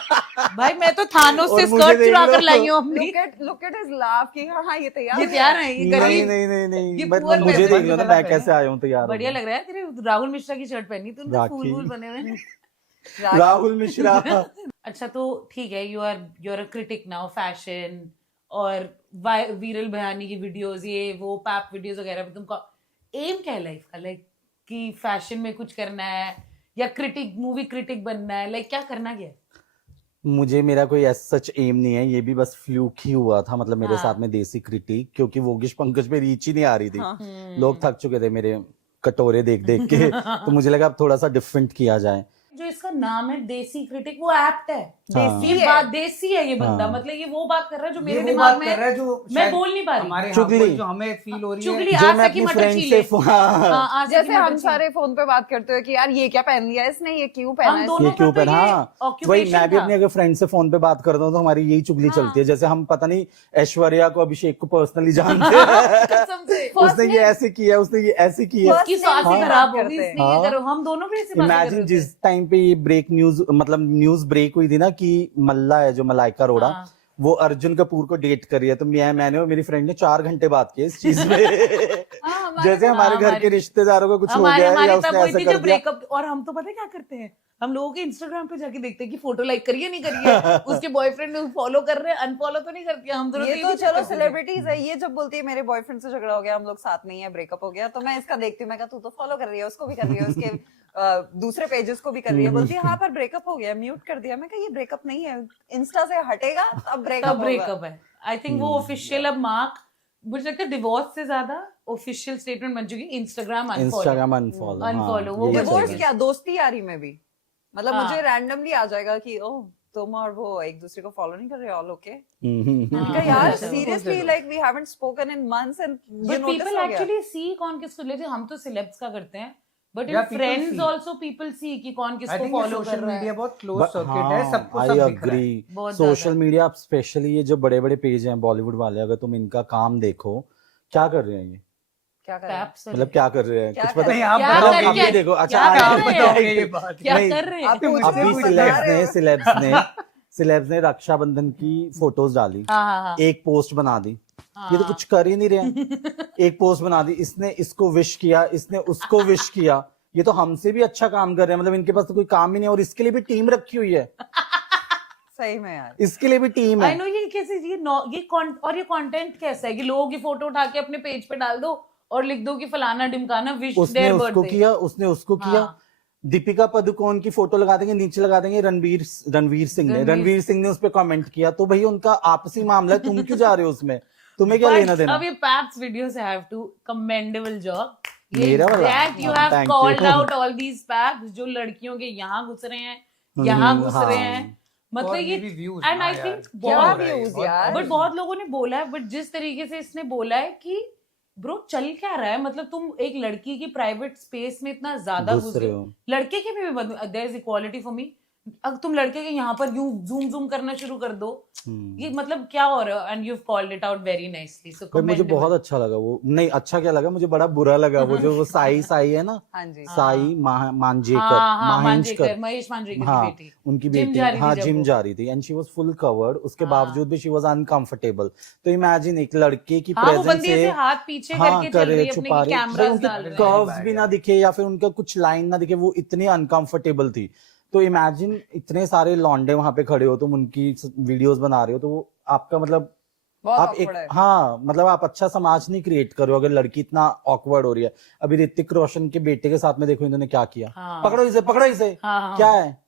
भाई मैं तो थानोस से और मुझे स्कर्ट देख चुरा लो। कर लाई हूँ अपनी। लुक एट हिज लाफ कि हाँ ये तैयार ये है। तैयार है, ये नहीं गरीब। नहीं नहीं ये नहीं, poor बट मुझे peasant देख लो ना मैं कैसे आया हूँ तैयार बढ़िया होके। लग रहा है तेरे राहुल मिश्रा की शर्ट पहनी तूने, राखी। फूल वूल बने हुए हैं। राहुल मिश्रा। अच्छा तो ठीक है, you are a critic now fashion और वीरल बयानी की वीडियोस, ये वो पैप वीडियोस वगैरह में तुमका एम क्या है लाइफ का? लाइक कि फैशन में कुछ करना है या क्रिटिक, मूवी क्रिटिक बनना है, लाइक क्या करना क्या है? मुझे मेरा कोई सच एम नहीं है, ये भी बस फ्लूक ही हुआ था, मतलब मेरे हाँ। साथ में देसी क्रिटिक, क्योंकि वोगिश पंकज पे रीच ही नहीं आ रही थी। हाँ। लोग थक चुके थे मेरे कटोरे देख देख के, तो मुझे लगा अब थोड़ा सा डिफरेंट किया जाए। जो इसका नाम है देसी क्रिटिक, वो एप्ट है। हाँ। ये बात देसी है ये बंदा, हाँ। मतलब ये वो बात कर रहा है जो मेरे ये वो दिमाग बात में कर रहा है जो मैं शायद बोल नहीं पा रही। हमारे चुगली। यहाँ पर जो हमें फील हो रही चुगली है। जो आ मैं सकी अपनी मटर फ्रेंड चीले। से हाँ, हाँ, आ सकी जैसे मटर हम चीले। सारे फोन पे बात करते हो कि यार ये क्या पहन लिया इसने ये क्यों पहना हम है दोनों ये क्यों का तो पहना? ये हाँ, occupation वही मैं भी था। अपने अगर फ्रेंड से फोन पे बात करता हूँ तो हमारी यही चुगली हाँ। चलती है। जैसे हम पता नहीं ऐश्वर्या को अभिषेक को पर्सनली जानते हैं। कसम से। उसने ये ऐसे किया, उसने ये ऐसे किया। First उसकी सांसें हाँ। खराब हो गई, करते हैं। इसने ये हाँ। करो, हम दोनों भी ऐसी बातें कर रहे इमेजिन थे। जिस टाइम पे ये ब्रेक न्यूज, मतलब न्यूज ब्रेक हुई थी ना कि मल्ला है जो मलाइका अरोड़ा, हाँ। वो अर्जुन कपूर को डेट कर रही है, तो मैंने और मेरी फ्रेंड ने 4 घंटे बात की इस चीज में। जैसे हमारे घर के हमारी- रिश्तेदारों का कुछ हो हमारे गया है या हमारी उसने तब हुई ऐसा थी कर जब दिया। ब्रेकअप, और हम तो पता है क्या करते हैं, हम लोगों के इंस्टाग्राम पे जाके देखते हैं कि फोटो लाइक करिए नहीं करिए, उसके बॉयफ्रेंड ने फॉलो कर रहे हैं, अनफॉलो तो नहीं करती, हम दोनों ये भी तो चेक चलो करते थे। सेलिब्रिटीज है, ये जब बोलती है मेरे बॉयफ्रेंड से झगड़ा हो गया हम लोग साथ नहीं है ब्रेकअप हो गया तो मैं इसका देखती हूँ, मैं कहा तू तो फॉलो कर रही है उसको भी कर रही है उसके दूसरे पेजेस को भी कर रही है, बोलती है हाँ पर ब्रेकअप हो गया म्यूट कर दिया। मैं कहा ये ब्रेकअप नहीं है, इंस्टा से हटेगा तब ब्रेकअप तब ब्रेकअप है। आई थिंक वो ऑफिशियल अब मार्क, मुझे लगता है डिवोर्स से ज्यादा ऑफिशियल स्टेटमेंट बन चुकी इंस्टाग्राम इंस्टाग्राम अनफॉलो। Unfollow, वो डिवोर्स क्या दोस्ती यारी में भी मतलब हाँ। मुझे रैंडमली आ जाएगा कि ओह तुम और वो एक दूसरे को फॉलो नहीं कर रहे ऑल ओके हाँ। यार ऐसा seriously like we haven't spoken in months and but people actually see कौन किसको, लेते हम तो सिलेब्स का करते हैं, but in Yeah, people friends see. Also people see कि कौन आई किसको थिंक फॉलो कर सोशल रहा मीडिया है। बहुत क्लोज सर्किट है, सबको सब आई दिख रहा है। अग्री। बहुत सोशल ज्यादा। मीडिया स्पेशली ये जो बड़े बड़े पेज हैं बॉलीवुड वाले, अगर तुम इनका काम देखो, क्या कर रहे हैं ये, क्या कर रहे हैं? Perhaps मतलब क्या कर रहे हैं क्या कुछ कर पता नहीं, नहीं। आप क्या बताओ, कर आप क्या- भी देखो। अच्छा क्या क्या कर आप रहे हैं? बताओगे ये बात? क्या नहीं, कर रहे हैं? आप पूछ मुझसे अभी पूछ बता रहे हो। सिलेब्स ने रक्षाबंधन की फोटोज डाली, हाँ हाँ हाँ एक पोस्ट बना दी। हाँ। ये तो कुछ कर ही नहीं रहे हैं। एक पोस्ट बना दी, इसने इसको विश किया, इसने उसको विश किया। ये तो हमसे भी अच्छा काम कर रहे हैं, मतलब इनके पास तो कोई काम ही नहीं है, और इसके लिए भी टीम रखी हुई है। सही में यार इसके लिए भी टीम आई है। नो ये कैसे और ये कंटेंट कैसा है कि लोगों की फोटो उठा के अपने पेज पे डाल दो और लिख दो कि फलाना ढिमकाना विश उसने देयर उसको बर्थडे। किया, उसने उसको किया। दीपिका पादुकोण की फोटो लगा देंगे, नीचे लगा देंगे रणवीर रणवीर सिंह ने उस पर कमेंट किया, तो भाई उनका आपसी मामला है, तुम क्यों जा रहे हो उसमें, तुम्हें क्या लेना देना। अब ये paps videos have to commendable job, मेरा वाला? That you have Thank called you. Out all these paps जो लड़कियों के यहाँ घुस रहे हैं, यहाँ घुस हाँ। रहे हैं, मतलब और ये maybe views एंड ना आई यार, थिंक क्या बहुत हो रहा है ये? views बहुत यार। But views। बहुत लोगों ने बोला है, बट जिस तरीके से इसने बोला है कि ब्रो चल क्या रहा है, मतलब तुम एक लड़की की प्राइवेट स्पेस में इतना ज्यादा घुस घुस रहे रहे हो, हो। लड़के के भी there is equality for me, अगर तुम लड़के के यहाँ पर यूं जूम जूम करना शुरू कर दो, ये मतलब क्या हो रहा है? And you called it out very nicely, so पर मुझे बहुत अच्छा लगा वो, नहीं अच्छा क्या लगा, मुझे बड़ा बुरा लगा वो जो वो साई है ना, हाँ जी साई मांजेकर, महेश मांजरेकर हाँ की बेटी, उनकी जिम बेटी, जा रही थी हाँ जब जिम वो। जा रही थी and she was full covered, उसके हाँ। बावजूद भी शी वाज अनकंफर्टेबल। तो इमेजिन एक लड़के की हाँ वो प्रेजेंस बंदी ऐसे से हाथ पीछे हाँ करके चल रही है, अपने छुपा रही है, कैमरास डाल रही है। कर्व्स भी ना दिखे या फिर उनका कुछ लाइन ना दिखे, वो इतनी अनकंफर्टेबल थी। तो इमेजिन इतने सारे लौंडे वहां पे खड़े हो, तुम उनकी वीडियोस बना रहे हो, तो वो आपका मतलब बहुत आप एक awkward है। हाँ मतलब आप अच्छा समाज नहीं क्रिएट कर रहे हो अगर लड़की इतना ऑकवर्ड हो रही है। अभी ऋतिक रोशन के बेटे के साथ में देखो इन्होंने क्या किया, हाँ। पकड़ो इसे, पकड़ो इसे, हाँ, क्या है।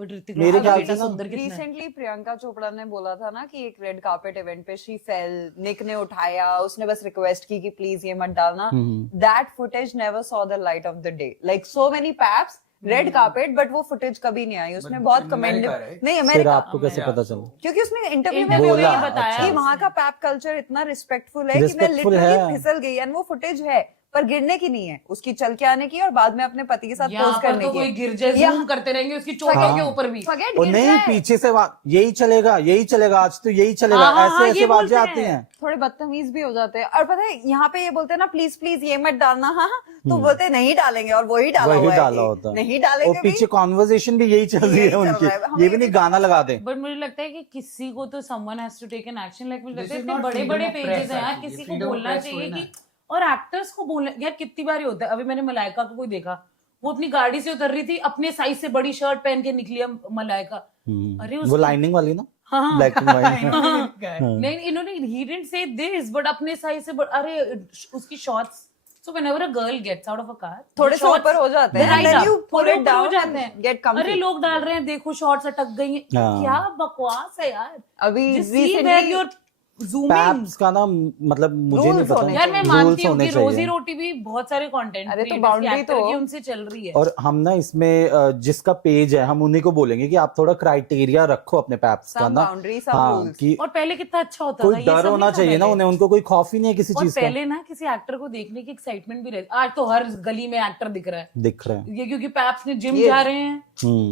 बट ऋतिक मेरे रोशन का ख्याल बेटा से ना सुंदर कितना है। रिसेंटली प्रियंका चोपड़ा ने बोला था ना कि एक रेड कार्पेट इवेंट पे शी फेल, निक ने उठाया, उसने बस रिक्वेस्ट की कि प्लीज ये मत डालना। That footage never saw the light of the day, like so many paps red carpet, but वो फुटेज कभी नहीं आई। उसने बहुत कमेंड नहीं, फिर अमेरिका, आपको कैसे पता चला? क्योंकि उसने इंटरव्यू में इंटरव्यू भी में बोला, ये बताया कि अच्छा। वहां का पैप कल्चर इतना रिस्पेक्टफुल है कि मैं Respectful लिटरली है। फिसल गई, एंड वो फुटेज है पर गिरने की नहीं है, उसकी चल के आने की और बाद में अपने पति के साथ यहाँ पोज पर करने तो की कोई है। गिर जाए, यहाँ- जूम करते रहेंगे उसकी चोटों हाँ। के ऊपर भी। Forget और गिर नहीं रहा है। पीछे से यही चलेगा, यही चलेगा, आज तो यही चलेगा, हाँ, ऐसे ये ऐसे बातें बोलते आती हैं। हैं। थोड़े बदतमीज भी हो जाते हैं। और पता है यहाँ पे ये बोलते हैं ना प्लीज प्लीज ये मत डालना, हाँ तो बोलते हैं नहीं डालेंगे, और वही डाला वही हुआ है डाला कि होता है। नहीं और डालेंगे भी। पीछे कॉन्वर्सेशन भी यही चल रही यही है चल उनकी, रहा है। हमें ये ये भी नहीं भी गाना लगा दे। बट मुझे लगता है कि किसी को तो someone has to take an action, like मुझे This लगता है is इतने not बड़े freedom बड़े of पेजेस press हैं यार, actually. किसी को Freedom of बोलना press चाहिए थोड़ी ना कि, और एक्टर्स को बोलना यार, कितनी बार होता है। अभी मैंने मलाइका को कोई देखा, वो अपनी गाड़ी से उतर रही थी, अपने साइज से बड़ी शर्ट पहन के निकली है मलाइका। अरे वो उसकी- लाइनिंग वाली ना, हाँ। Black and white. नहीं इन्होंने ही डिडंट से दिस, बट अपने साइज से अरे उसकी shorts, so whenever a girl gets out of a car, थोड़े से ऊपर हो जाते हैं, right then up, you pull थोड़े it ऊपर हो down जाते and हैं। get comfy। अरे लोग डाल रहे हैं, देखो शॉर्ट्स अटक गई हैं। हाँ। क्या बकवास है यार। अभी Just see recently- where you're zooming। Paps का ना मतलब मुझे नहीं Rules पता, होने यार मैं rules मानती हूँ होने कि रोजी चाहिए। रोटी भी बहुत सारे कंटेंट अरे तो boundary तो- उनसे चल रही है। और हम ना इसमें जिसका पेज है हम उन्हीं को बोलेंगे कि आप थोड़ा क्राइटेरिया रखो अपने पैप्स का Some ना, boundaries, some हाँ rules। कि और पहले कितना अच्छा होता था, कोई ये डर सब होना नहीं था चाहिए ना पहले। उन्हें, उनको कोई खौफ ही नहीं है किसी और चीज का। पहले ना किसी एक्टर को देखने की एक्साइटमेंट भी रहती, आज तो हर गली में एक्टर दिख रहा है। दिख रहा है। ये क्योंकि पैप्स ने जिम ये- जा रहे हैं,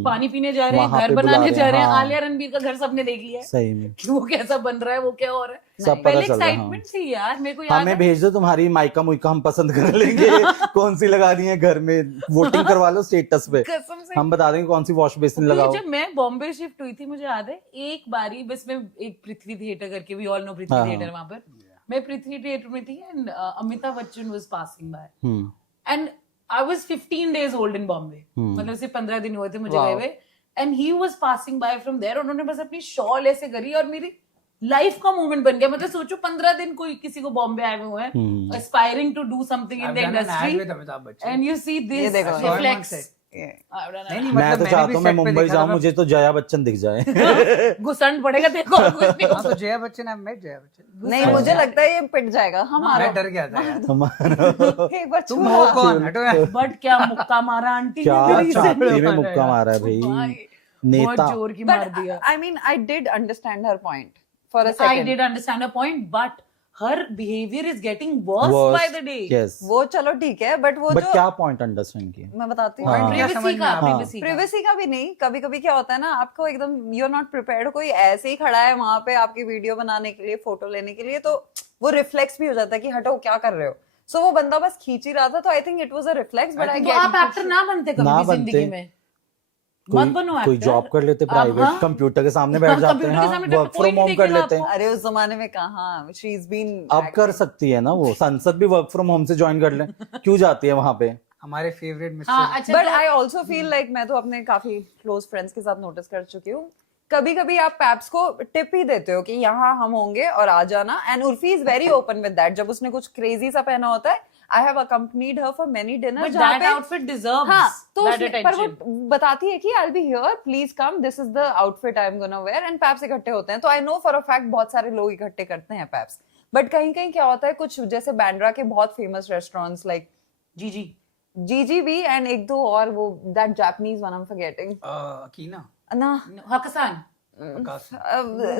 पानी पीने जा रहे हैं, वहाँ घर पे बुला बनाने रहे जा हैं, रहे हैं। हाँ। आलिया रणबीर का घर सबने देख लिया है सही में कि वो कैसा बन रहा है, वो क्या हो रहा है। सब पता पहले चल रहा है, एक्साइटमेंट थी यार, मेरे को याद हमें है। भेज दो तुम्हारी माइका मुइका, हम पसंद कर लेंगे कौन सी लगा रही है घर में, वोटिंग करवा लो स्टेटस पे, कसम से हम बता देंगे कौन सी वॉश बेसिन क्योंकि लगाओ। जब मैं बॉम्बे शिफ्ट हुई थी, मुझे याद है एक बारी बस मैं एक पृथ्वी थिएटर करके, वी ऑल नो पृथ्वी हाँ, थिएटर, वहां पर मैं पृथ्वी थिएटर में थी and Amitabh Bachchan was passing bye and I was 15 days old in Bombay, मतलब सिर्फ 15 दिन हुए थे मुझे गए हुए, and he was passing by from there. उन्होंने बस अपनी शॉल ऐसे करी और मेरी लाइफ का मोमेंट बन गया। मतलब सोचो 15 दिन कोई किसी को बॉम्बे आए हुए हैं, aspiring to do something in the industry, and you see ये दिस देखो। रिफ्लेक्ट्स। नहीं मैं तो चाहता हूँ मैं मुंबई जाऊँ, मुझे तो जया बच्चन दिख जाए। घुसंड पड़ेगा देखो, और कुछ नहीं हो हाँ तो जया बच्चन, आई मेट जया बच्चन। नहीं मुझे लगता है ये पिट जाएगा हमारा। मैं डर गया था यार। हमारा एक बार तुम छुआ। हो कौन, हटो यार। बट क्या मुक्का मारा आंटी क्या ने मेरी छाती जिंदगी में मुक्का मारा है भाई, बहुत नेता। जोर की मार But दिया। I mean, I did understand her point for a I second. did understand her point, but her behavior is getting worse by the day. Yes. वो चलो ठीक है, बट वो बट जो क्या पॉइंट अंडरस्टैंड किया? मैं बताती हूँ हाँ। क्या समझ Privacy में का, आ- privacy का। प्रिवेसी का भी नहीं, कभी कभी क्या होता है ना, आपको एकदम यू आर नॉट प्रिपेयर्ड, कोई ऐसे ही खड़ा है वहां पे आपकी वीडियो बनाने के लिए, फोटो लेने के लिए, तो वो रिफ्लेक्स भी हो जाता है कि हटो क्या कर रहे हो। सो वो बंदा बस खींच ही रहा था, तो I think it was a reflex, but I तो आप एक्टर ना बनते कभी ना भी जिंदगी बनते। में, मत बनो कोई एक्टर। जॉब कर लेते प्राइवेट, हाँ। कंप्यूटर के सामने बैठ हाँ, जाते कंप्यूटर हैं, के हाँ, सामने वर्क कोई फ्रॉम नहीं होम कर देखेगा लेते हैं। अरे उस जमाने में कहाँ, शी इज बीन अब कर सकती है ना वो, संसद भी वर्क फ्रॉम होम से ज्वाइन कर ले, क्यों जाती है वहां पे? हमारे फेवरेट हाँ मिस्टर। अच्छा, बट तो- आई ऑल्सो फील लाइक मैं तो अपने काफी क्लोज फ्रेंड्स के साथ नोटिस कर चुकी हूँ, कभी कभी आप पैप्स को टिप ही देते हो कि यहाँ हम होंगे और आ जाना, and Urfi is very open with that. जब उसने कुछ क्रेजी सा पहना होता है, I have accompanied her for many dinner, but जहाँ that पे outfit deserves हाँ तो that उसमें, पर वो attention. बताती है कि I will be here, please come, this is the outfit I am gonna wear, and paps इकट्ठे होते हैं। तो I know for a fact बहुत सारे लोग इकट्ठे करते हैं पैप्स, बट कहीं कहीं क्या होता है, कुछ जैसे बैंड्रा के बहुत फेमस रेस्टोरेंट्स लाइक जीजी जीजी भी, एंड एक दो और, वो that Japanese one I am forgetting Akina, ना, हकसान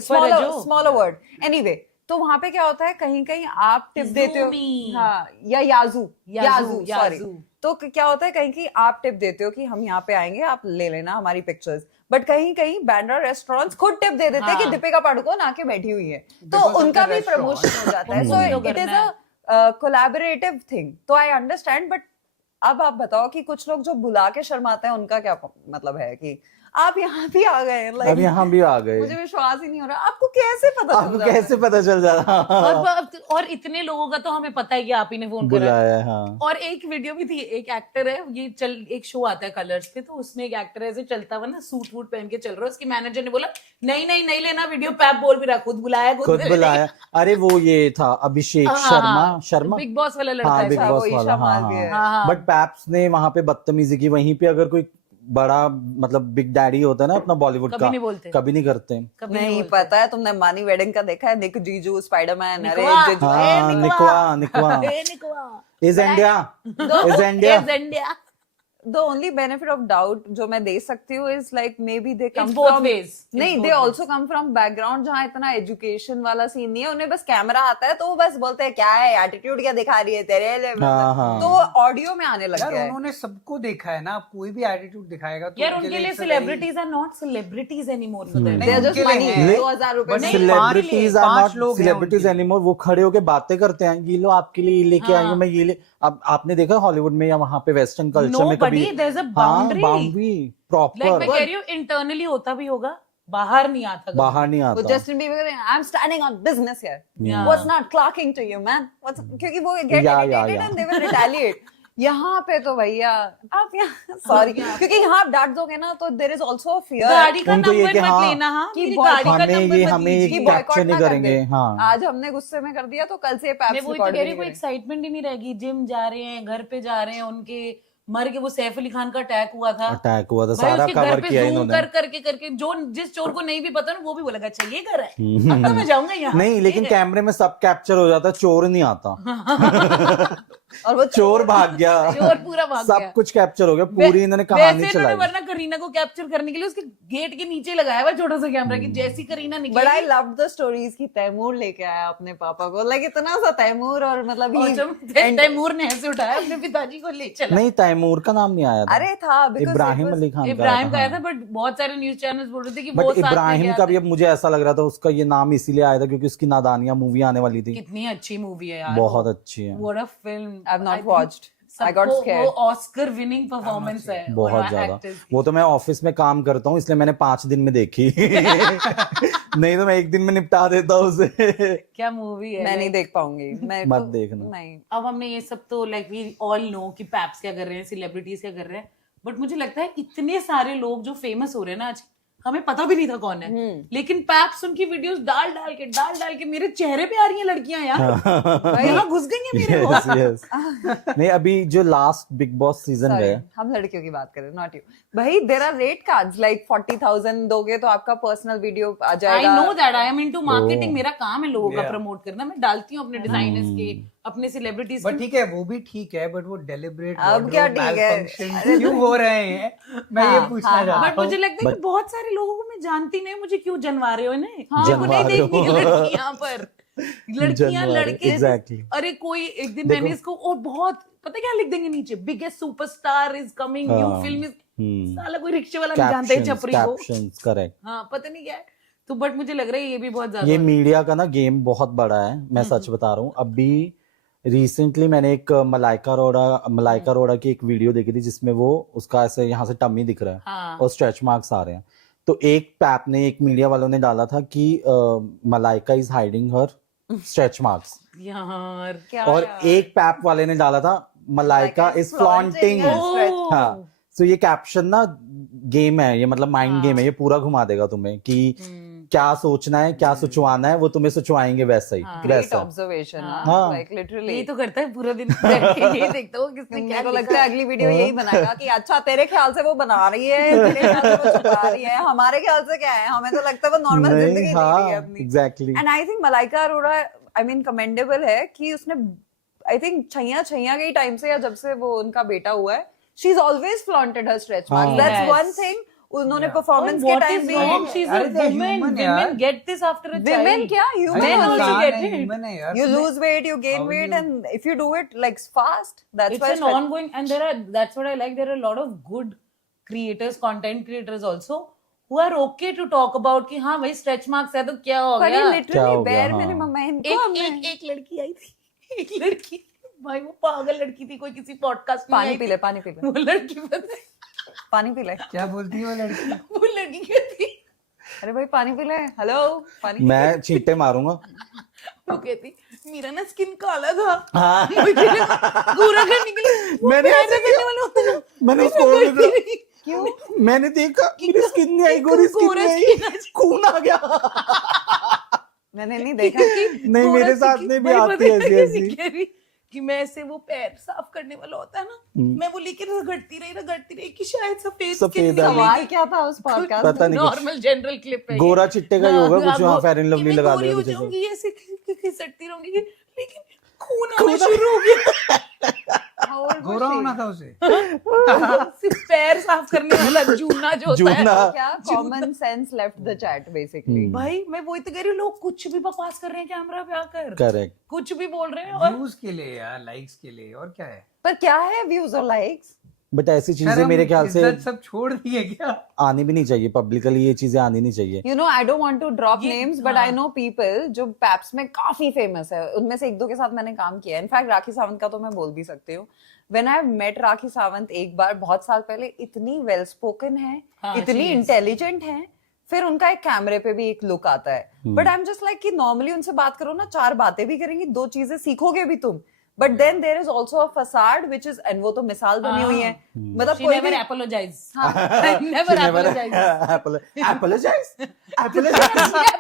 स्मॉलर वर्ड, एनीवे। तो वहां पे क्या होता है, कहीं कहीं आप टिप देते हो, Izumi. हाँ, या याजू याजू, सॉरी। याजू। तो क्या होता है, कहीं कहीं आप टिप देते हो कि हम यहाँ पे आएंगे, आप ले लेना हमारी पिक्चर्स, बट कहीं कहीं बैंड्रा रेस्टोरेंट्स खुद टिप दे देते हैं कि हाँ। दीपिका पादुकोण आके बैठी हुई है, तो Because of उनका the भी restaurant. प्रमोशन हो जाता है. उनको सो भी तो इट इज करना अ कोलैबोरेटिव थिंग. तो आई अंडरस्टैंड, बट अब आप बताओ कि कुछ लोग जो बुला के शर्माते हैं उनका क्या मतलब है कि आप यहाँ भी आ गए. अब लाइक यहाँ भी आ गए. मुझे विश्वास ही नहीं हो रहा. आपको कैसे पता आपको चल कैसे पता चल जा रहा? और इतने लोगों का तो हमें पता है कि आप ही ने फोन करा. बुलाया है, हाँ. और एक वीडियो भी थी, एक एक्टर है, ये एक शो आता है कलर्स पे, तो उसमें एक एक्टर ऐसे चलता हुआ ना सूट वूट पहन के चल रहा है, उसकी मैनेजर ने बोला नहीं लेना वीडियो, पैप बोल भी रहा, खुद बुलाया खुद बुलाया. अरे वो ये था अभिषेक शर्मा. बिग बॉस वाला लड़का हाँ, है बिग ऐसा, बॉस वो वाला. ईशा हाँ, मालवीय है. हाँ. बट पैप्स ने वहां पे बदतमीजी की. वहीं पे अगर कोई बड़ा मतलब बिग डैडी होता है ना अपना बॉलीवुड कभी का, नहीं बोलते. कभी नहीं करते. कभी नहीं बोलते. पता है. तुमने मानी वेडिंग का देखा है? निक जीजू, स्पाइडरमैन. अरे निकवा. जीजू. हाँ, निकवा. ए, निकवा. Is India. Is India. The only benefit of doubt जो मैं दे सकती हूँ is like maybe they come It's both from ways. It's नहीं, both they ways. also come from background जहाँ इतना एजुकेशन वाला सीन नहीं है. उन्हें बस कैमरा आता है तो वो बस बोलते हैं क्या है एटीट्यूड, क्या दिखा रही है तेरे लिए. हाँ, हाँ. तो ऑडियो में आने लग यार गया है. उन्होंने सबको देखा है ना, कोई भी एटीट्यूड दिखाएगा तो यार उनके लिए it's a celebrities are not celebrities anymore for them. They are just उनके लिए money. है. 2000 रुपए But में. नहीं, सेलिब्रिटीज आर पांच नॉट लोग हैं सेलिब्रिटीज उनके. एनीमोर. वो खड़े होके बातें करते हैं, ये लो आपके लिए ये लेके आई हूँ मैं, ये ले. अब आपने देखा हॉलीवुड में या वहां पे वेस्टर्न कल्चर में कभी Nobody, there's a हाँ, boundary. बाउंड्री लाइक मैं प्रॉपर. कह रही हूँ इंटरनली होता भी होगा, बाहर नहीं आता कभी. बाहर नहीं वो आता. Justin Bieber I'm standing on business here. Yeah. Was not clocking to you man. क्योंकि वो get Yeah, irritated yeah. and they will retaliate. यहाँ पे तो भैया आप यहाँ सॉरी क्योंकि यहाँ आप डांट दोगे ना तो देर इज ऑल्सो फियर गाड़ी का उनको ये नंबर कि मत हाँ, लेना. हाँ, कि मेरी boy- गाड़ी का हमें नंबर ये मत हमें ये लीजिए. कैप्चर नहीं करेंगे. हाँ, आज हमने गुस्से में कर दिया तो कल से मैं पैप्स वही तो कह रही हूँ, कोई एक्साइटमेंट ही नहीं रहेगी. जिम जा रहे हैं, घर पे जा रहे हैं, उनके मर के वो सैफ अली खान का अटैक हुआ था. अटैक हुआ था, भाई सारा उसके घर कवर पे किया zoom इन्होंने. करके जो जिस चोर को नहीं भी पता ना वो भी बोलेगा अच्छा ये घर है, अब तो मैं जाऊंगा यहाँ. नहीं, लेकिन कैमरे में सब कैप्चर हो जाता है, चोर नहीं आता. और वो चोर भाग गया, चोर पूरा भाग गया. सब कुछ कैप्चर हो गया, पूरी इन्होंने कहानी वैसे चलाई. इन्होंने वरना करीना को कैप्चर करने के लिए उसके गेट के नीचे लगाया हुआ छोटा सा कैमरा कि जैसी करीना बट आई निकलेगी. लव द स्टोरीज की तैमूर लेके आया अपने पापा को. लाइक इतना सा तैमूर और मतलब और he- जब and- तैमूर ने ऐसे उठाया अपने पिताजी को ले चला. नहीं, तैमूर का नाम नहीं आया था. अरे था because it Ibrahim was- Ali Khan Ibrahim का का आया आया था, बट बहुत सारे न्यूज चैनल्स बोल रहे थे कि बट वो साथ में इब्राहिम गया का था. भी अब मुझे ऐसा लग रहा था उसका ये नाम इसीलिए आया था क्योंकि उसकी नादानियां मूवी आने वाली थी. कितनी अच्छी मूवी है यार. बहुत अच्छी है. What a film. I've not watched. I got scared. वो ऑस्कर विनिंग परफॉर्मेंस है. बहुत ज्यादा. वो तो मैं ऑफिस में काम करता हूँ इसलिए मैंने 5 दिन में देखी. नहीं तो मैं एक दिन में निपटा देता उसे. क्या मूवी है. मैं नहीं देख पाऊंगी. मैं मत तो- देखना. नहीं. अब हमने ये सब तो लाइक वी ऑल नो कि पैप्स क्या कर रहे हैं, सेलिब्रिटीज क्या कर रहे हैं, बट मुझे लगता है इतने सारे लोग जो फेमस हो रहे हैं ना आज, हमें पता भी नहीं था कौन है, लेकिन पैप्स उनकी वीडियोस डाल डाल के मेरे चेहरे पे आ रही हैं लड़कियां यार. यहाँ घुस गई हैं मेरे यस को. यस. नहीं, अभी जो last Bigg Boss season Sorry, गया, हम लड़कियों की बात करें, नॉट यू. भाई there are rate cards like 40,000 दोगे तो आपका पर्सनल वीडियो आ आई जाएगा. No that. I am into marketing. Oh. मेरा काम है लोगों का Yeah. प्रमोट करना. मैं डालती हूँ अपने डिजाइनर्स के, अपने सेलिब्रिटीज बट ठीक है, वो भी ठीक है, बट वो डेलिब्रेट अब क्या ठीक है? क्यों हो रहे हैं, मैं ये हाँ, पूछना हाँ, चाहता बट हूँ. मुझे लगता है कि But- बहुत सारे लोगों को मैं जानती नहीं, मुझे क्यों जनवा रहे हो इन्हें. जनवा नहीं रहे हो। देखती है लड़कियां पर, लड़कियां जनवा रहे, लड़के. exactly. अरे कोई एक दिन देखो। मैंने इसको और बहुत पता क्या लिख देंगे नीचे, biggest superstar is coming, new हाँ. Film is. हम्म. साला कोई रिक्शे वाला नहीं जानते हैं छपरी को. Captions correct. हाँ पता नहीं क्या है. तो बट मुझे लग रहा है ये भी बहुत ये ज्यादा. मीडिया का ना गेम बहुत बड़ा है, मैं सच बता रहा हूँ. अभी रिसेंटली मैंने एक मलाइका अरोड़ा की एक वीडियो देखी थी जिसमें वो उसका ऐसे यहाँ से टम्मी दिख रहा है हाँ. और स्ट्रेच मार्क्स आ रहे हैं. तो एक पैप ने, एक मीडिया वालों ने डाला था कि Malaika is hiding her stretch marks, यार क्या और यार? एक पैप वाले ने डाला था Malaika Malaika is is flaunting. flaunting her stretch. हाँ. तो ये कैप्शन ना गेम है, ये मतलब माइंड हाँ. गेम है, ये पूरा घुमा देगा तुम्हें कि हम्म. क्या सोचना है, क्या सोचवाना है, वो तुम्हें सोचवाएंगे वैसा ही. हाँ. Great वैसा. observation. हाँ. Like literally. ये तो करता है पूरा दिन बैठ के यही देखता हूँ किसने क्या मेरे को लिखा लगता है अगली वीडियो यही बनाएगा कि अच्छा तेरे ख्याल से वो बना रही है, तेरे ख्याल से वो छुपा रही है, हमारे ख्याल से क्या है, हमें तो लगता है वो नॉर्मल नहीं, जिंदगी जी रही है हाँ, अपनी. Exactly. And I think Malaika Arora, I mean commendable है कि उसने, आई थिंक छैया के टाइम से या जब से वो उनका बेटा हुआ है, she is always flaunted her stretch marks. हाँ. That's Yes. One thing. उन्होंने Yeah. परफॉर्मेंस के What टाइम is भी wrong? She's a अरे they're woman. human, यार. Women get this after a women child. क्या अरे human Men also इंसान get है, it. human है यार. you lose weight, you gain How weight, you- and if you do it like fast, that's It's why an ongoing, and that's what I like. There are a lot of good creators, content creators also, who are okay to talk about कि हाँ भाई stretch marks है तो क्या हो पर ये गया। क्या लिटरली हो गया, बेयर हाँ। मेरे मम्मा इनको एक लड़की आई थी, एक लड़की, भाई वो पागल लड़की थी, कोई किसी पॉडकास्ट में पानी आई पी थी। ले पानी पी ले वो लड़की पता है, पानी पी ले क्या बोलती है वो लड़की? वो लड़की कहती, अरे भाई पानी पी ले हेलो पानी मैं चींटे मारूंगा। वो कहती मेरा ना स्किन काला था, हाँ। मुझे ना गोरा करने के लिए वो मैंने पैर ऐसे से करने वाला होता है ना, मैंने वो उसको मैं देखा। करती रही। क्यों मैंने देखा मेरी स्किन नहीं आई, गोरी स्किन गोरा नहीं skin आई, आ जाए। खून आ गया। मैंने नहीं देखा नहीं, मेरे साथ में भी आती है ऐसी ऐसी। कि मैं ऐसे वो पैर साफ करने वाला होता है ना, मैं वो लेके रगड़ती रही कि शायद सफेद सफेद आ गई। सवाल क्या था उस पॉडकास्ट पता नहीं कुछ। नॉर्मल जनरल क्लिप है ये। गोरा चिट्टे का ही होगा कुछ, हाँ, वहाँ फेयर एंड लवली कि मैं लगा गोरी लिया हो कुछ ऐसे। जाऊंगी, ऐसे खिसकती रहूंगी, लेकिन खून आना शुरू हो गया। गोरा होना था उसे। सिर्फ पैर साफ करने वाला जूना जो होता है। जूना। क्या common sense left the chat basically भाई मैं वही तो कह रही हूँ, लोग कुछ भी बकवास कर रहे हैं कैमरा पे आकर, करेक्ट। कुछ भी बोल रहे हैं और व्यूज के लिए यार, लाइक्स के लिए, और क्या है? पर क्या है व्यूज और लाइक्स बट ऐसी चीजें शर्म, मेरे ख्याल से इज्जत सब छोड़ दिए क्या? आनी भी नहीं चाहिए पब्लिकली, ये चीजें आनी नहीं चाहिए। You know I don't want to drop ये- नेम्स बट हाँ। आई नो पीपल जो पैप्स में काफी फेमस है, उनमें से एक दो के साथ मैंने काम किया है। इनफैक्ट राखी सावंत का तो मैं बोल भी सकती हूँ। When I met Rakhi Sawant एक बार बहुत साल पहले, इतनी वेल स्पोकन है, हाँ, इतनी she is. इंटेलिजेंट है, फिर उनका एक कैमरे पे भी एक लुक आता है। But I am just like कि नॉर्मली उनसे बात करो ना, चार बातें भी करेंगी, दो चीजें सीखोगे भी तुम, but then there is also a facade which is, and वो तो मिसाल बनी हुई है, मतलब she कोई never भी apologize. हाँ, Never apologize. apologize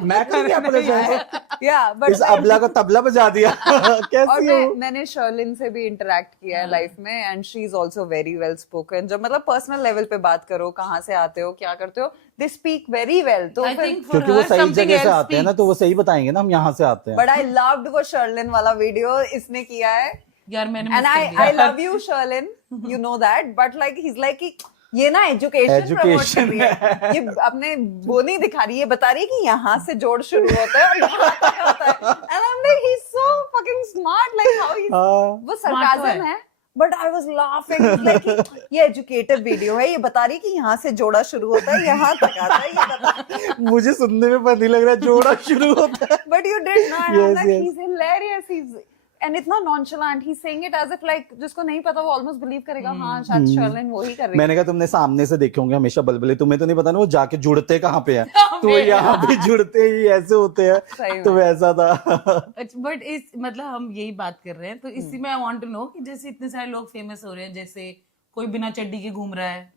मैं कभी apologize या बट इस अबला को तबला बजा दिया। और कैसी हो? मैंने शर्लिन से भी इंटरेक्ट किया है लाइफ में, and she is also very well spoken. जब मतलब पर्सनल लेवल पे बात करो, कहाँ से आते हो, क्या करते हो, दे स्पीक वेरी वेल। तो I think for क्योंकि वो her सही something जगह से else आते हैं ना, तो वो सही बताएंगे ना, हम यहाँ से आते हैं। बट आई लव्ड वो शर्लिन वाला वीडियो इसने किया है, यार मैंने एंड miss कर आई दिया। Love you Sherlyn, you know that, but like he is like कि ये ना एजुकेशन प्रमोट कर रही है, ये अपने वो नहीं दिखा रही है, बता रही है कि यहाँ से जोड़ शुरू होता है और यहाँ तक होता है, and I am like he is so fucking smart, like how he, हाँ। वो Smart तो सरकाज़म है, but I was laughing like ये एजुकेटिव वीडियो है, ये बता रही है कि यहाँ से जोड़ा शुरू होता है, यहाँ तक आता है, ये बता, मुझे सुनने में पता नहीं लग रहा, जोड़ा शुरू होता है। but you did not, Yes, like yes. he's hilarious, he's and इतना nonchalant, he's saying it as if like जिसको नहीं पता वो almost believe करेगा, हाँ शायद शर्लिन वही कर रही है। मैंने कहा तुमने सामने से देखे होंगे हमेशा बलबले, तुम्हें तो नहीं पता ना वो जाके जुड़ते कहाँ पे हैं। तो पे, यहाँ पे जुड़ते ही ऐसे होते सही हैं, में। तो वैसा था। बट इस मतलब हम यही बात कर रहे हैं, तो इसी में आई वांट टू नो कि जैसे इतने सारे लोग फेमस हो रहे हैं, जैसे कोई बिना चड्डी के घूम रहा है,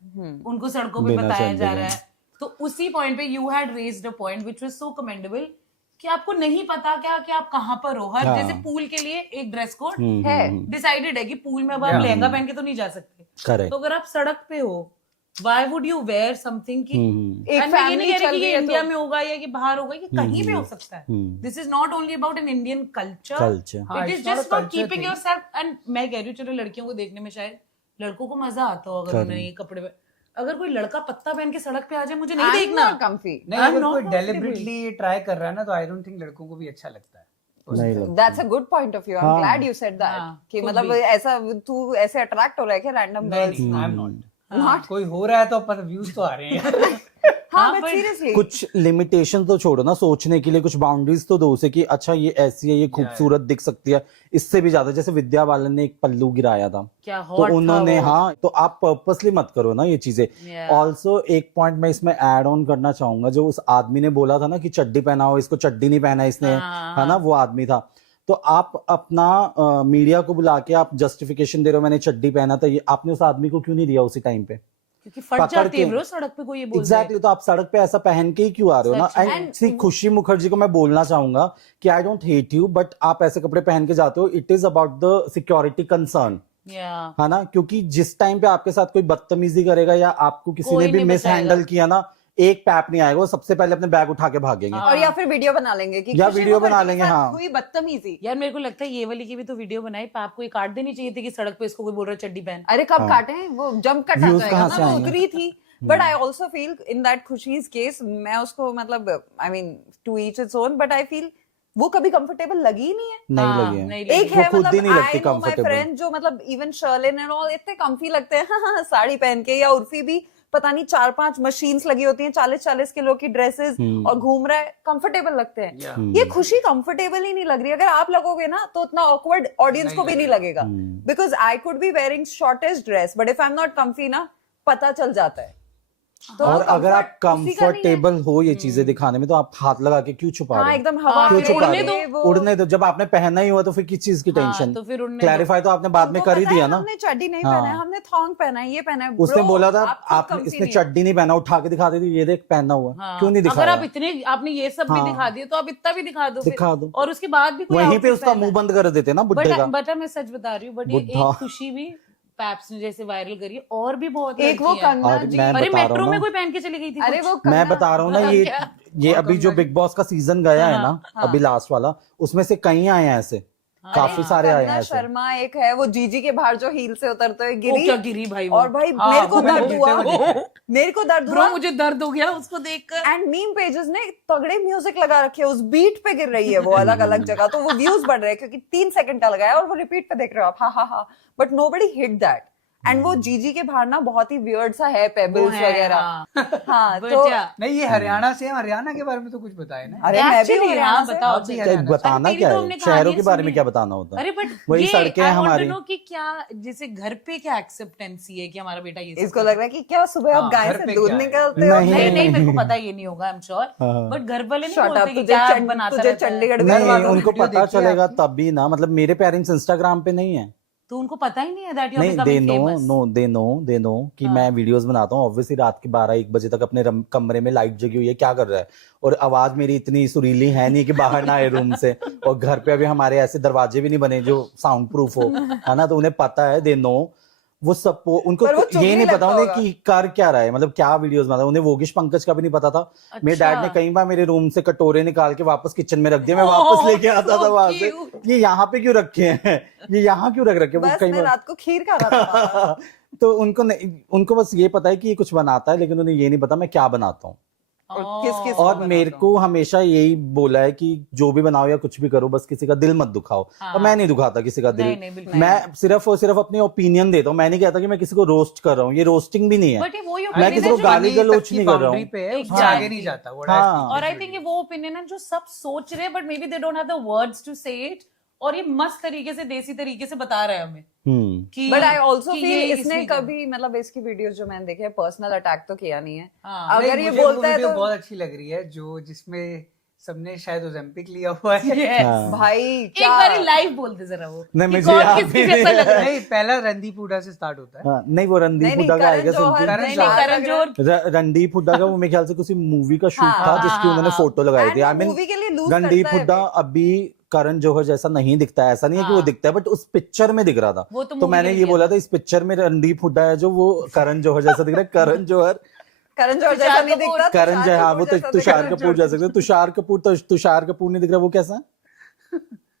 उनको सड़कों पे बिना बताया चड्डी जा के। रहा है, तो उसी पॉइंट पे you had raised a point which was so commendable कि आपको नहीं पता क्या कि आप कहाँ पर हो। हर हाँ। जैसे पूल के लिए एक ड्रेस कोड है डिसाइडेड है कि पूल में अब आप लहंगा पहन के तो नहीं जा सकते, करेक्ट। तो अगर आप सड़क पे हो, why would you wear something कि एक And मैं ये family नहीं कह रही चल कि रही ये है इंडिया तो- में होगा या कि बाहर होगा, ये कहीं भी हो सकता है। This is not only about an Indian culture, Culture. हाँ, it is it's not a just for culture keeping thing. Yourself. And मैं कह रही हूँ चलो लड़कियों को देखने में शायद लड़कों को मजा आता हो अगर उन्हें ये कपड़े में, अगर कोई लड़का पत्ता पहन के सड़क पे आ जाए, मुझे नहीं I'm देखना। not comfy. नहीं, I'm अगर not कोई comfortable. डेलिबरेटली ट्राई कर रहा है ना, तो आई डोंट थिंक लड़कों को भी अच्छा लगता है। नहीं लगता। That's a good point of view. I'm हाँ। glad you said that. हाँ, कि could मतलब be. ऐसा तू ऐसे अट्रैक्ट हो रहा है क्या रैंडम नहीं गर्ल्स? नहीं, आई एम नॉट। Not? कोई हो रहा है तो पता, व्यूज तो आ रहे हैं। हाँ, हाँ, but but seriously. कुछ लिमिटेशन तो छोड़ो ना, सोचने के लिए कुछ बाउंड्रीज तो दो उसे कि अच्छा ये ऐसी है, ये खूबसूरत दिख सकती है, इससे भी ज्यादा। जैसे विद्या बालन ने एक पल्लू गिराया था, क्या तो हॉट उन्होंने, हाँ, तो आप पर्पसली मत करो ना ये चीजें। Yeah. ऑल्सो एक पॉइंट मैं इसमें ऐड ऑन करना चाहूंगा, जो उस आदमी ने बोला था ना कि चड्डी पहनाओ, इसको चड्डी नहीं पहना इसने, हाँ, है ना, वो आदमी था। तो आप अपना मीडिया को बुला के आप जस्टिफिकेशन दे रहे हो, मैंने चड्डी पहना था, ये आपने उस आदमी को क्यों नहीं दिया उसी टाइम पे? क्योंकि फट पकड़ जाती है के। ब्रो सड़क पे कोई ये बोल एग्जैक्टली, तो आप सड़क पे ऐसा पहन के ही क्यों आ रहे हो ना। सच में। एंड सी खुशी मुखर्जी को मैं बोलना चाहूंगा कि I don't hate you, but आप ऐसे कपड़े पहन के जाते हो, it is about the security concern, या है ना। क्योंकि जिस टाइम पे आपके साथ कोई बदतमीजी करेगा या आपको किसी कोई ने भी नहीं मिस हैंडल बचाएगा। किया ना, एक पैप नहीं आएगा, वो सबसे पहले अपने बैग उठा के भागेंगे। हाँ। और या फिर वीडियो बना लेंगे कि या खुशी वीडियो बना मुखर्जी के लेंगे, साथ हाँ। हुई बदतमीजी। यार मेरे को लगता है ये वाली की भी तो वीडियो बनाई, पाप को ये काट देनी चाहिए थी कि सड़क पे इसको कोई बोल रहा है चड्डी पहन। अरे कब हाँ। काटे हैं वो, जंप कट आ Views जाएगा कहाँ ना, से वो आएंगे? उतरी थी। But I also feel in that Khushi's case, मैं उसको मतलब I mean to each its own, but I feel वो कभी कंफर्टेबल लगी ही नहीं है। नहीं हाँ, लगी है। नहीं एक लगी। है वो खुद ही मतलब नहीं लगती I know my comfortable। Friend जो मतलब इवन शर्लिन एंड ऑल इतने कंफी लगते हैं, हाँ, साड़ी पहन के, या उर्फी भी पता नहीं 4-5 मशीन्स लगी होती हैं, 40-40 किलो की ड्रेसेस, और घूम रहा है, कंफर्टेबल लगते हैं। Yeah. ये खुशी कंफर्टेबल ही नहीं लग रही। अगर आप लगोगे ना तो उतना ऑकवर्ड ऑडियंस को भी नहीं लगेगा, because I could be wearing shortest dress, but if I am not comfy ना, पता चल जाता है। तो और अगर आप comfort उसी का नहीं है। कंफर्टेबल हो ये चीजें दिखाने में, तो आप हाथ लगा के क्यों छुपा हाँ, रहे हो? एकदम हवा क्यों में छुपा उड़ने रहे दो। हो? उड़ने दो। जब आपने पहना ही हुआ तो फिर किस चीज की हाँ, टेंशन? तो फिर उड़ने दो। क्लैरिफाई तो आपने बाद में हमको कर ही पता है, दिया ना। हमने चड्डी नहीं हाँ। पहना है, हमने थॉन्ग पहना है, ये पहना है। उसने Bro, बोला था आप खुद आपने comfy इसने नहीं हो। चड्डी नहीं पहना, उठा के दिखा देती, ये देख पहना हुआ है। हाँ, क्यों नहीं अगर दिखाया? आप इतने आपने ये सब भी हाँ। दिखा दिया तो आप इतना भी दिखा दो फिर। दिखा दो। और उसके बाद भी कोई वहीं पे outfit उसका पहना मुंह है। बंद कर देते ना बुड्ढे का। बट मैं सच बता रही हूँ, बट ये बुड्ढा। एक खुशी भी पैप्स ने जैसे वायरल करी है, और भी बहुत एक वो लड़कियां हैं। कंगना और जी, मैं अरे बता रहा मेट्रो हूँ में ना, कोई पहन के चली गई थी अरे कुछ। वो मैं कंगना- बता रहा हूँ ना, हाँ, ये क्या? ये और अभी जो कंगना बिग बॉस का सीजन गया है ना, हाँ। अभी लास्ट वाला, उसमें से कई आए हैं ऐसे, काफी सारे आए कंगना हैं ऐसे। शर्मा एक है, वो जीजी के बाहर जो हील से उतरते हुए वो गिरी, क्या गिरी भाई वो। और भाई हाँ, मेरे को वो मैंने दर्द देखते हुआ, हुए देखा है। मेरे को दर्द ब्रो हुआ। मुझे दर्द हो गया उसको देखकर। एंड मीम पेजेस ने तगड़े म्यूजिक लगा रखे हैं, उस बीट पे गिर रही है वो अलग अलग जगह, तो वो व्यूज बढ़ रहे हैं क्योंकि 3 सेकंड का लगाया और वो रिपीट पे देख रहे हो आप, हा हा हा, but nobody hit that. And वो जीजी के बाहर ना बहुत ही वियर्ड सा है, वो पेबल्स है, वगैरह। हाँ। हाँ, But तो yeah, नहीं, ये हरियाणा से है, हरियाणा के बारे में तो कुछ बताए ना। अरे मैं भी actually, हरियाणा हाँ, से। बताओ आप भी चलो। क्या हरियाणा से। बताना तेरी क्या तो है? हमने शहरों कहानियां के बारे में सुनी क्या है। बताना होता है? अरे बट वही ये सड़कें हैं I want to हमारी। know कि क्या जैसे घर पे क्या एक्सेप्टेंसी है कि हमारा बेटा ये सब इसको करे। लग रहा है कि क्या सुबह आप हाँ, गाय घर से पे दूध क्या है? निकालते हो? नहीं, नहीं नहीं मेरे को पता ये नहीं होगा, आई एम श्योर। हाँ। बट घर वाले नहीं Shut बोलते up, कि तुझे क्या चंड- बनाता तुझे रहता है। चंडीगढ़ घर नहीं, वालों ने उनको वीडियो पता देखी है चलेगा आपकी? तभी ना, मतलब मेरे पेरेंट्स इंस्टाग्राम पे नहीं है। तो उनको पता ही नहीं है दैट यू आर नहीं, they becoming no famous. They know कि हाँ। मैं वीडियोस बनाता हूँ, ऑब्वियसली रात के 12-1 बजे तक अपने कमरे में लाइट जगी हुई है, क्या कर रहा है, और आवाज मेरी इतनी सुरीली है नहीं कि बाहर ना आए रूम से, और घर पे अभी हमारे ऐसे दरवाजे भी नहीं बने जो साउंड प्रूफ हो, है ना, तो उन्हें पता है, दे नो वो सब, उनको पर वो चुभ ये नहीं नहीं पता लगता उन्हें होगा। कि कर क्या रहा है, मतलब क्या वीडियोस बना रहा है, उन्हें वोगिश पंकज का भी नहीं पता था। मेरे डैड ने कई बार मेरे रूम से कटोरे निकाल के वापस किचन में रख दिया, मैं वापस लेके आता था वहां से, ये यहाँ पे क्यों रखे हैं, ये यहाँ क्यों रख रखे, वो बस कई मैं बार रात को खीर खा रहा था। तो उनको नहीं, उनको बस ये पता है कि ये कुछ बनाता है, लेकिन उन्हें ये नहीं पता मैं क्या बनाता हूँ। और किस-किस Oh. और बनाता मेरे हूँ। को हमेशा यही बोला है कि जो भी बनाओ या कुछ भी करो, बस किसी का दिल मत दुखाओ। हाँ। और मैं नहीं दुखाता किसी का दिल, नहीं, नहीं, बिल्कुल मैं सिर्फ और सिर्फ अपनी ओपिनियन देता हूँ, मैं नहीं कहता कि मैं किसी को रोस्ट कर रहा हूँ, ये रोस्टिंग भी नहीं है। बट ये वो मैं किसी को गाली गलौच नहीं कर रहा हूँ। पे है, उससे Exactly. आगे नहीं जाता वो। हाँ। that's और the आई थिंक ये वो ओपिनियन है जो सब सोच रहे हैं but maybe they don't have the words to say it, और ये मस्त तरीके से देसी तरीके से बता रहा है हमें कि बट आई ऑल्सो कि फील ये इसने इसलिए कभी, मतलब इसकी वीडियोस जो मैंने देखे, पर्सनल अटैक तो किया नहीं है। हाँ। अगर नहीं, ये मुझे वो बोलता है वीडियो तो बहुत अच्छी लग रही है, जो जिसमें सबने शायद ओलंपिक लिया हुआ है। Yes. हाँ। भाई एक क्या बार लाइव बोल दे जरा वो नहीं, कि मुझे कौन याद किसकी भी जैसा नहीं लग रहा है। नहीं, पहला रणदीप हुड्डा से स्टार्ट होता है। हाँ, नहीं वो रणदीप नहीं, हुड्डा का करण आएगा जौहर, सुनती करण नहीं जौहर। करण जोहर रणदीप हुड्डा का वो मेरे ख्याल से किसी मूवी का शूट हाँ, था जिसकी उन्होंने हाँ, फोटो लगाई थी। And आई वो मीन मूवी के लिए लूज रणदीप करता है हुड्डा अभी। अभी करण जौहर जैसा नहीं दिखता है, ऐसा नहीं है कि वो हाँ। दिखता है, बट उस पिक्चर में दिख रहा था। वो तो तो movie मैंने के ये लिए बोला था इस पिक्चर में रणदीप हुड्डा है जो वो करण जौहर जैसा दिख रहा है, करण जौहर करण जौहर तुषार जैसा नहीं कपूर। दिखता, करण जय, हाँ वो तो जैसा तुषार दिखता है। कपूर जैसा दिखता है। तुषार कपूर नहीं दिख रहा, वो कैसा है?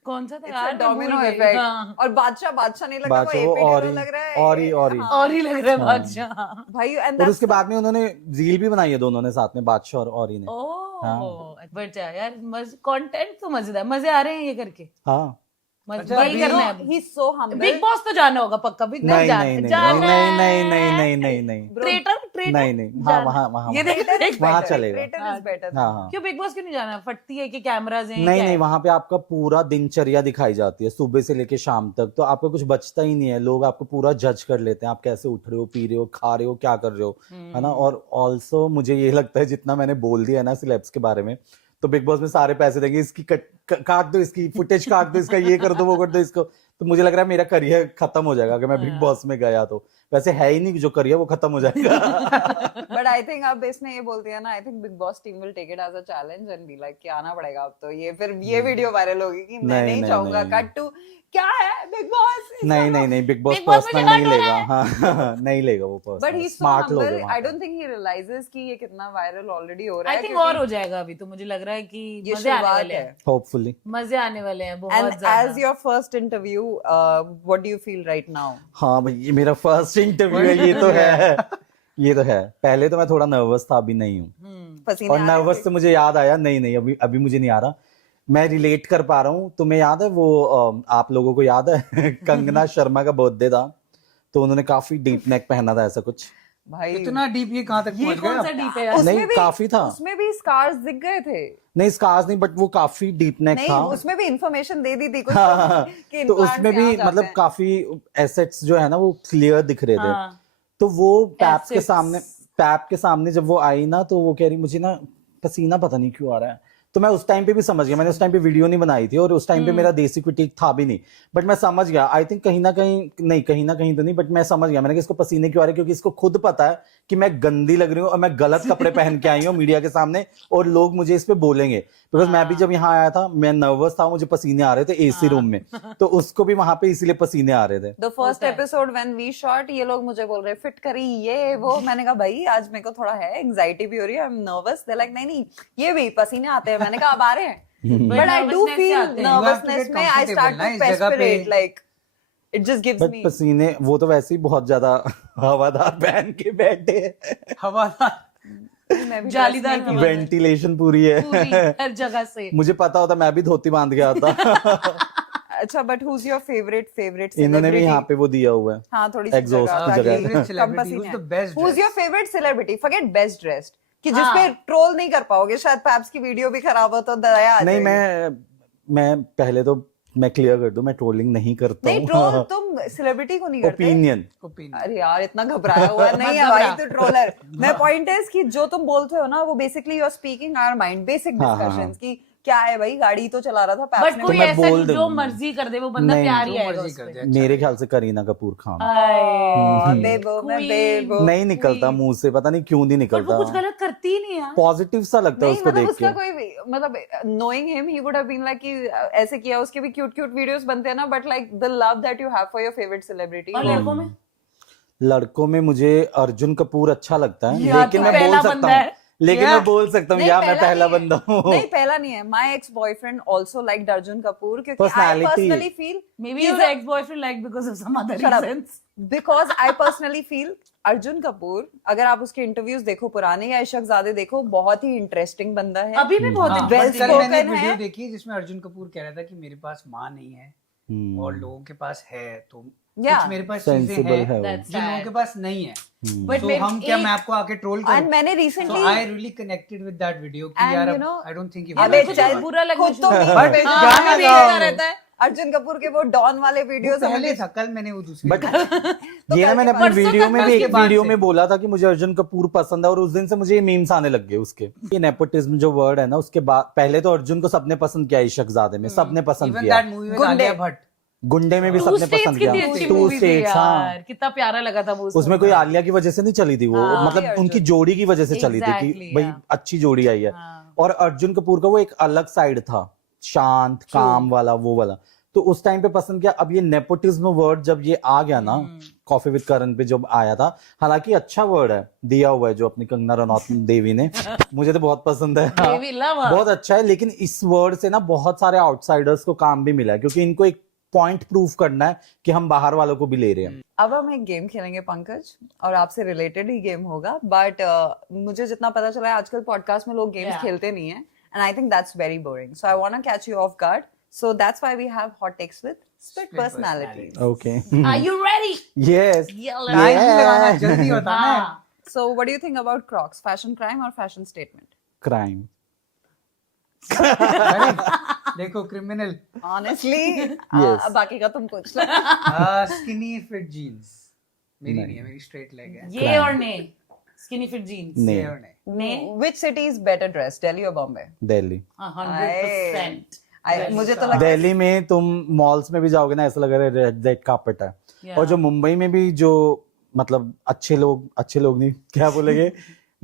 कौन सा था It's यार, a मैं domino भूल गई। effect। हाँ। और बादशाह नहीं लग रहा, वो बादशाह, वो एपी और ढिल्लों ही- लग रहा है। और ही- हाँ। और ही लग रहा है हाँ। बादशाह। भाई and और that's उसके बाद में उन्होंने रील भी बनाई है दोनों ने साथ में, बादशाह और औरी ने। ओह बट यार कंटेंट तो मजेदार, मजे आ रहे हैं ये करके। हाँ अच्छा, वही अभी करना है तो अब। he's so humble। Big boss तो जाना होगा पक्का, बिग बॉस नहीं जाना नहीं नहीं जाना नहीं नहीं है। नहीं नहीं नहीं नहीं ट्रेटर ट्रेटर नहीं नहीं, हाँ वहाँ वहाँ ये देख Creator is वहाँ better, चलेगा। creator is better। हाँ हाँ क्यों बिग बॉस क्यों नहीं जाना, फटती है कि कैमराज हैं नहीं क्या नहीं, है? वहां पे आपका पूरा दिनचर्या दिखाई जाती है सुबह से लेके शाम तक, तो आपका कुछ बचता ही नहीं है, लोग आपको पूरा जज कर लेते हैं, आप कैसे उठ रहे हो, पी रहे हो, खा रहे हो, क्या कर रहे हो, है ना। और ऑल्सो मुझे ये लगता है जितना मैंने बोल दिया है ना सिलेब्स के बारे में, तो बिग बॉस में सारे पैसे देंगे, इसकी काट दो, इसकी फुटेज काट दो, इसका ये कर दो, वो कर दो इसको, तो मुझे लग रहा है मेरा करियर खत्म हो जाएगा अगर मैं बिग बॉस में गया तो। वैसे है ही नहीं कि जो करियर वो खत्म हो जाएगा। बट आई थिंक अब इसने ये बोल दिया ना, I think Bigg Boss team will take it as a challenge and be like कि आना पड़ेगा अब तो, ये फिर ये वीडियो वायरल होगी कि मैं नहीं, नहीं नहीं, चाहूंगा नहीं। कट टू क्या है बिग बॉस। नहीं नहीं नहीं, big boss Big Boss personal मुझे नहीं हट लेगा, रहा हाँ नहीं लेगा वो but personal, he so smart लोग हम्बल, हैं आई वहाँ डोंट थिंक ही रियलाइजेस कि ये कितना वायरल ऑलरेडी हो रहा आई है। थिंक और हो जाएगा अभी, तो मुझे लग रहा है कि ये मजे आने शुरुआत वाले है। हैं, होपफुली। मजे आने वाले हैं बहुत एंड एज ज्यादा। Your first interview what do you feel right now? हाँ भाई, ये मेरा फर्स्ट इंटरव्यू है, ये तो है, ये तो है। पहले तो मैं थोड़ा नर्वस था, अभी नहीं हूँ। पसीने और आ रहे नर्वस थे? से मुझे याद आया, नहीं नहीं अभी अभी मुझे नहीं आ रहा, मैं रिलेट कर पा रहा हूँ। तुम्हें याद है वो आप लोगों को याद है कंगना शर्मा का बर्थडे था, तो उन्होंने काफी डीप नेक पहना था ऐसा कुछ, भाई इतना डीप ये कहाँ तक ये पहुंच कौन सा गया? डीप है यार? उसमें नहीं, भी काफी था। उसमें भी स्कार्स दिख गए थे। नहीं स्कार्स नहीं, बट वो काफी डीप नेक नहीं था। उसमें भी इंफॉर्मेशन दे दी थी कुछ हाँ, कि तो implants उसमें भी यहाँ जाते मतलब हैं। काफी एसेट्स जो है ना वो क्लियर दिख रहे थे। हाँ, तो वो Assets. पैप के सामने जब वो आई ना, तो वो कह रही मुझे ना पसीना पता नहीं क्यों आ रहा है। तो मैं उस टाइम पे भी समझ गया, मैंने उस टाइम पे वीडियो नहीं बनाई थी और उस टाइम पे मेरा देसी क्रिटिक था भी नहीं, बट मैं समझ गया। आई थिंक कहीं ना कहीं तो नहीं, बट मैं समझ गया मैंने कि इसको पसीने क्यों आ रहे हैं, क्योंकि इसको खुद पता है कि मैं गंदी लग रही हूँ और मैं गलत कपड़े पहन के आई हूँ मीडिया के सामने और लोग मुझे इस पे बोलेंगे। बिकॉज मैं भी जब यहाँ आया था मैं नर्वस था, मुझे पसीने आ रहे थे एसी रूम में, तो उसको भी वहां पे इसीलिए पसीने आ रहे थे। द फर्स्ट होता है। एपिसोड व्हेन वी शॉट ये लोग मुझे बोल रहे फिट करी ये वो, मैंने कहा भाई आज मेरे को थोड़ा है एंजाइटी भी हो रही है, I am nervous. They like नहीं ये भी पसीने आते हैं। मैंने कहा अब आ रहे हैं, बट आई डू nervousness से फील आते हैं। नर्वसनेस में आई स्टार्ट ना टू इस जगह पे। perspirate like it just gives but me पसीने वो तो वैसे ही बहुत ज्यादा हवादार पहन के बैठे हैं। हवादार। मैं भी जालीदार dress नहीं हवा। वेंटिलेशन पूरी है। पूरी हर जगह से। मुझे पता होता मैं भी धोती बांध के आता। की। अच्छा बट who's your favorite इन्होंने भी celebrity? यहाँ पे वो दिया हुआ है। हाँ थोड़ी सी Exhaust जगह की ताकि जगह। Favorite celebrity, कम पसीने who's the आए। best Who's your dressed? favorite celebrity? Forget best dressed कि हाँ। जिसपे ट्रोल नहीं कर पाओगे, शायद पैप्स की वीडियो भी खराब हो तो दया आ नहीं जाएगी। मैं पहले तो मैं क्लियर कर दूं, मैं ट्रोलिंग नहीं करता नहीं ट्रोल हूँ। तुम सेलिब्रिटी को नहीं करते। ओपिनियन। Opinion. अरे यार इतना घबराया हुआ नहीं मत है भाई, घबरा। तू ट्रोलर। मैं पॉइंट है कि जो तुम बोलते हो ना वो basically you are speaking our mind, basic हाँ, हाँ, डिस्कशंस की क्या है भाई, गाड़ी तो चला रहा था पैप्स बट ने। कोई मैं ऐसा बोल नहीं जो दूंगा। मर्जी कर दे वो बंदा नहीं, प्यार ही जो आएगा मर्जी उस कर पे। दे। अच्छा मेरे ख्याल से करीना कपूर खान बेबो मैं Queen। बेबो। नहीं निकलता मुंह से, पता नहीं क्यों नहीं पर वो निकलता। कुछ गलत करती ही नहीं यार। पॉजिटिव सा लगता है नहीं उसको मतलब देख उसका के। कोई भी मतलब knowing him he would have been like कि ऐसे किया। उसके भी क्यूट वीडियोस बनते हैं ना, but like the love that you have for your favourite celebrity. और लड़कों में लड़कों में मुझे अर्जुन कपूर अच्छा लगता है, यार, लेकिन तू मैं पहला बोल बंदा सकता हूँ है। लेकिन क्या? मैं बोल सकता हूँ नहीं, यार मैं पहला नहीं है। बंदा हूँ। नहीं पहला नहीं है। My ex boyfriend also liked Arjun Kapoor क्योंकि आई Personality। Personally feel Maybe He's your a- ex-boyfriend liked because of some other Shut up. reasons. Because I personally feel Arjun Kapoor, अगर आप उसके इंटरव्यूज देखो पुराने या इशकजादे देखो, बहुत ही इंटरेस्टिंग बंदा है। अभी भी बहुत हाँ, interesting but कल है। मैंने एक spoken वीडियो है। देखी जिसमें अर्जुन कपूर कह रहा था कि मेरे पास माँ नहीं है हम्म, और लोगों के पास है, तो Yeah. कुछ मेरे पास चीजें सेंसिबल हैं है वो। That's जो लोगों sad. के पास नहीं है। But तो maybe हम क्या एक- मैं आपको आके ट्रोल एंड करूं? मैंने So recently I really connected with that video कि And यार you know, I don't think you ये अबे मेरे को चल, तो बुरा लगना खुद तो शुरू meme हुआ। पे हाँ, गाना मैं भी गाओ। देखता रहता है। अर्जुन कपूर के वो डॉन वाले वो वीडियोस पहले था, कल मैंने वो दूसरी बट देखी। ये ना मैंने अपनी परसों वीडियो तक में कल भी के एक बाद वीडियो से। में बोला था कि मुझे अर्जुन कपूर पसंद है और उस दिन से मुझे ये मीम्स आने लग गए उसके। ये नेपोटिज्म जो वर्ड है ना, उसके बाद पहले तो अर्जुन को सबने पसंद किया, इशकजादे में सबने पसंद Even किया, that movie with गुंडे। आलिया भट्ट। गुंडे में भी Two सबने States पसंद कितनी किया। अच्छी टू movie थी स्टेट्स, हाँ यार, कितना प्यारा लगा था वो उसमें कोई आलिया की वजह से नहीं चली थी वो, हाँ। मतलब अर्जुन। उनकी जोड़ी की वजह से चली थी Exactly, कि भाई yeah. अच्छी जोड़ी आई है। हाँ। और अर्जुन कपूर का वो एक अलग साइड था, शांत काम वाला, वो वाला, तो उस टाइम पे पसंद किया। अब ये नेपोटिज्म वर्ड जब ये आ गया ना, कॉफी विद करण पे जब आया था, हालांकि अच्छा वर्ड है दिया हुआ है जो अपनी कंगना रनौत देवी ने, मुझे तो बहुत पसंद है, Devi, love her. बहुत अच्छा है। लेकिन इस वर्ड से ना बहुत सारे आउटसाइडर्स को काम भी मिला है, क्योंकि इनको एक पॉइंट प्रूव करना है कि हम बाहर वालों को भी ले रहे हैं। अब हम एक गेम खेलेंगे पंकज, और आपसे रिलेटेड ही गेम होगा, बट मुझे जितना पता चला है आजकल पॉडकास्ट में लोग गेम्स Yeah. खेलते नहीं है, and I think that's very boring, so I want to catch you off guard, so that's why we have hot takes with split Split personalities. Okay, Are you ready? Yes, Yeah, time नहीं लगाना, Yeah. जल्दी होता है। हाँ। So what do you think about crocs, fashion crime और fashion statement? Crime. अरे, देखो criminal. Honestly Yes. बाकी का तुम पूछ लो। स्किनी फिट जीन्स मेरी नहीं। नहीं है, मेरी स्ट्रेट लेग है। ये Crime. और ने स्किनी फिट जीन्स नहीं। ये और नहीं। ने Which city is better dressed, Delhi or Bombay? Delhi. 100%. मुझे तो लगता है दिल्ली में तुम मॉल्स में भी जाओगे ना, ऐसा लग रहा है रेड कार्पेट है। Yeah. और जो मुंबई में भी जो मतलब अच्छे लोग नहीं क्या बोलेंगे,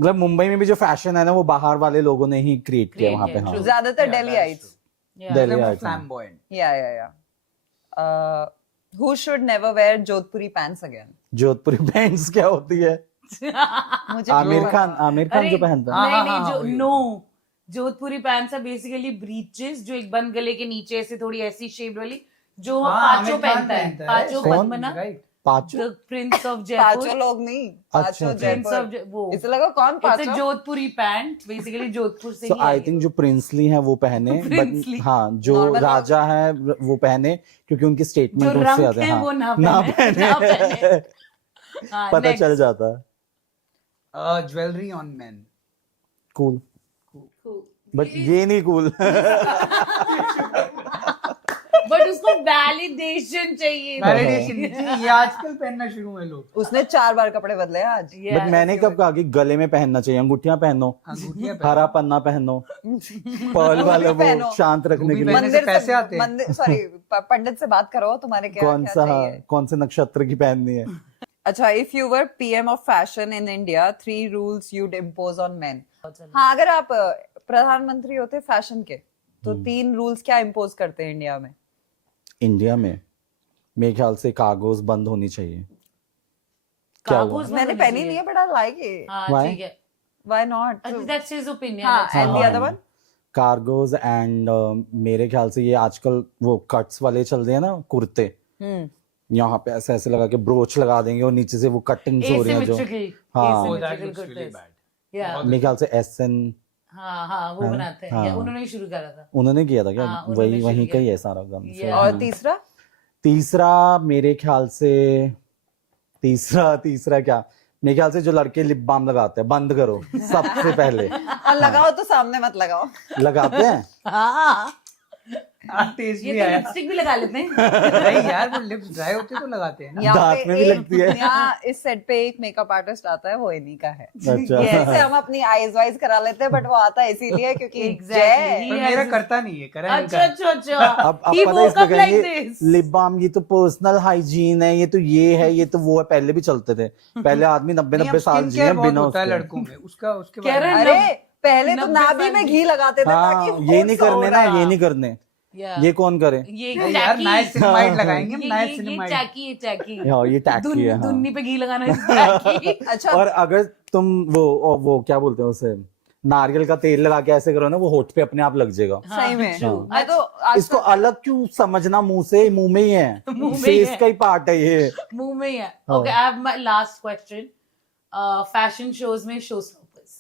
मतलब मुंबई में भी जो फैशन है ना, वो बाहर वाले लोगों ने ही क्रिएट किया Create वहां पे। किया, हाँ, true. ज्यादातर Yeah, Delhi that's आइट्स। Yeah. Delhi They're more item. flamboyant. Yeah. Who should never wear Jodhpuri pants again? Jodhpuri pants क्या होती है? मुझे आमिर पता। खान जो पहनता है। नहीं हाँ, नहीं हाँ, जो वही। नो जोधपुरी पैंट्स है बेसिकली ब्रीचेस जो एक बंद गले के नीचे ऐसे थोड़ी ऐसी शेप वाली जो हाँ, पांचों आमिर खान पहनता है, पहनता है। पांचों कौन? पद्मना, Right. पाँचों द प्रिंस ऑफ पांचों जयपुर, लोग नहीं, अच्छा, पांचों अच्छा। Prince of Jaipur. वो इसे लगा कौन इट्स अ पांचों? जोधपुरी पैंट बेसिकली जोधपुर से सो ही आई है थिंक जो प्रिंसली है वो पहने, Princely. बट हाँ जो Normal राजा है वो पहने, क्योंकि उनकी जो स्टेटमेंट उनसे रंग ज्यादा है हाँ वो ना ना पहने, ना पहने। हाँ, पता next. चल जाता है। Jewellery on main. Cool, but ये नहीं कूल. बट उसको वैलिडेशन चाहिए. वैलिडेशन ये आजकल पहनना शुरू है लोग. उसने 4 बार कपड़े बदले हैं आज. बट मैंने कब कहा कि गले में पहनना चाहिए? अंगूठियां पहनो, अंगूठियां हरा पन्ना पहनो, पर्ल वाला वो पहनो। शांत रखने के लिए. पहनने से पैसे आते हैं. मंदिर सॉरी पंडित से बात करो, तुम्हारे क्या कौन क्या सा, चाहिए. कौन से नक्षत्र की पहननी है? अच्छा, if you were PM of fashion in India, 3 rules you'd impose on main. हाँ, अगर आप प्रधानमंत्री होते फैशन के, तो 3 रूल्स क्या इम्पोज करते हैं इंडिया में? इंडिया में मेरे ख्याल से कागज बंद होनी चाहिए. क्या हुआ? कागज मैंने पहनी नहीं है, बट आई लाइक इट. हाँ Why? ठीक है. Why not? That's his opinion. हाँ, That's and the fine. other one? Cargoes and मेरे ख्याल से ये आजकल वो कट्स वाले चल रहे हैं ना कुर्ते, यहाँ पे ऐसे ऐसे लगा के ब्रोच लगा देंगे और नीचे से वो कटिंग्स हो रही हैं जो. Asymmetrical. हाँ. Oh, that Asymmetrical looks really kurtas. bad. Yeah. मेरे ख्याल से एसएन हाँ वो हाँ, बनाते हैं. हाँ. या उन्होंने ही शुरू करा था. उन्होंने किया था क्या? हाँ, उन्होंने वही शुरू वहीं किया. का ही है सारा गम. Yeah. और तीसरा? तीसरा क्या, मेरे ख्याल से जो लड़के लिप बाम लगाते हैं बंद करो सबसे पहले. और लगाओ तो सामने मत लगाओ. लगाते हैं. हाँ टेस्ट ये भी तो आया. लिपस्टिक भी लगा लेते हैं. नहीं यार, वो लिप्स ड्राई होते तो लगाते हैं ना. यहाँ दांत पे में भी लगती है. यहाँ इस सेट पे एक मेकअप आर्टिस्ट आता है, वो इन्हीं का है. अच्छा. जैसे हम अपनी आईज वाइज करा लेते हैं, बट वो आता है इसीलिए क्योंकि Exactly. पर He मेरा has- करता नहीं है, करा अच्छा इनका. अच्छा अच्छा. अब He पता है woke इसमें up like कहेंगे this. लिप बाम ये तो पर्सनल हाइजीन है, ये तो ये है, ये तो वो है. पहले भी चलते थे. पहले आदमी 90 नहीं, अब साल skin जिए care बहुत बिना होता है उसके. लड़कों में. उसका उसके कह बारे रहे में. हैं अरे पहले तो 90 नाभि में घी लगाते थे हाँ, ताकि ये होठ नहीं सा हो करने ना, रहा. ये नहीं करने. Yeah. ये कौन करे? ये नहीं यार, Jackie. नाइसिनमाइड लगाएंगे हम. ये नाइसिनमाइड. टैकी. हाँ, ये टैक्सी है. हाँ. दुन्नी पे घी लगाना is tacky. अच्छा, और अगर तुम वो क्या बोलते हैं उसे, नारियल का तेल लगा के ऐसे करो ना, वो होठ पे अपने आप लग जाएगा. सही में. true. मैं तो इसको अलग क्यों समझना? मुंह से, मुंह में ही है. मुंह में ही फेस है. का ही पार्ट है ये. मुंह में ही है. हाँ. Okay, I have my last question. Fashion shows में शो स्टॉपर्स,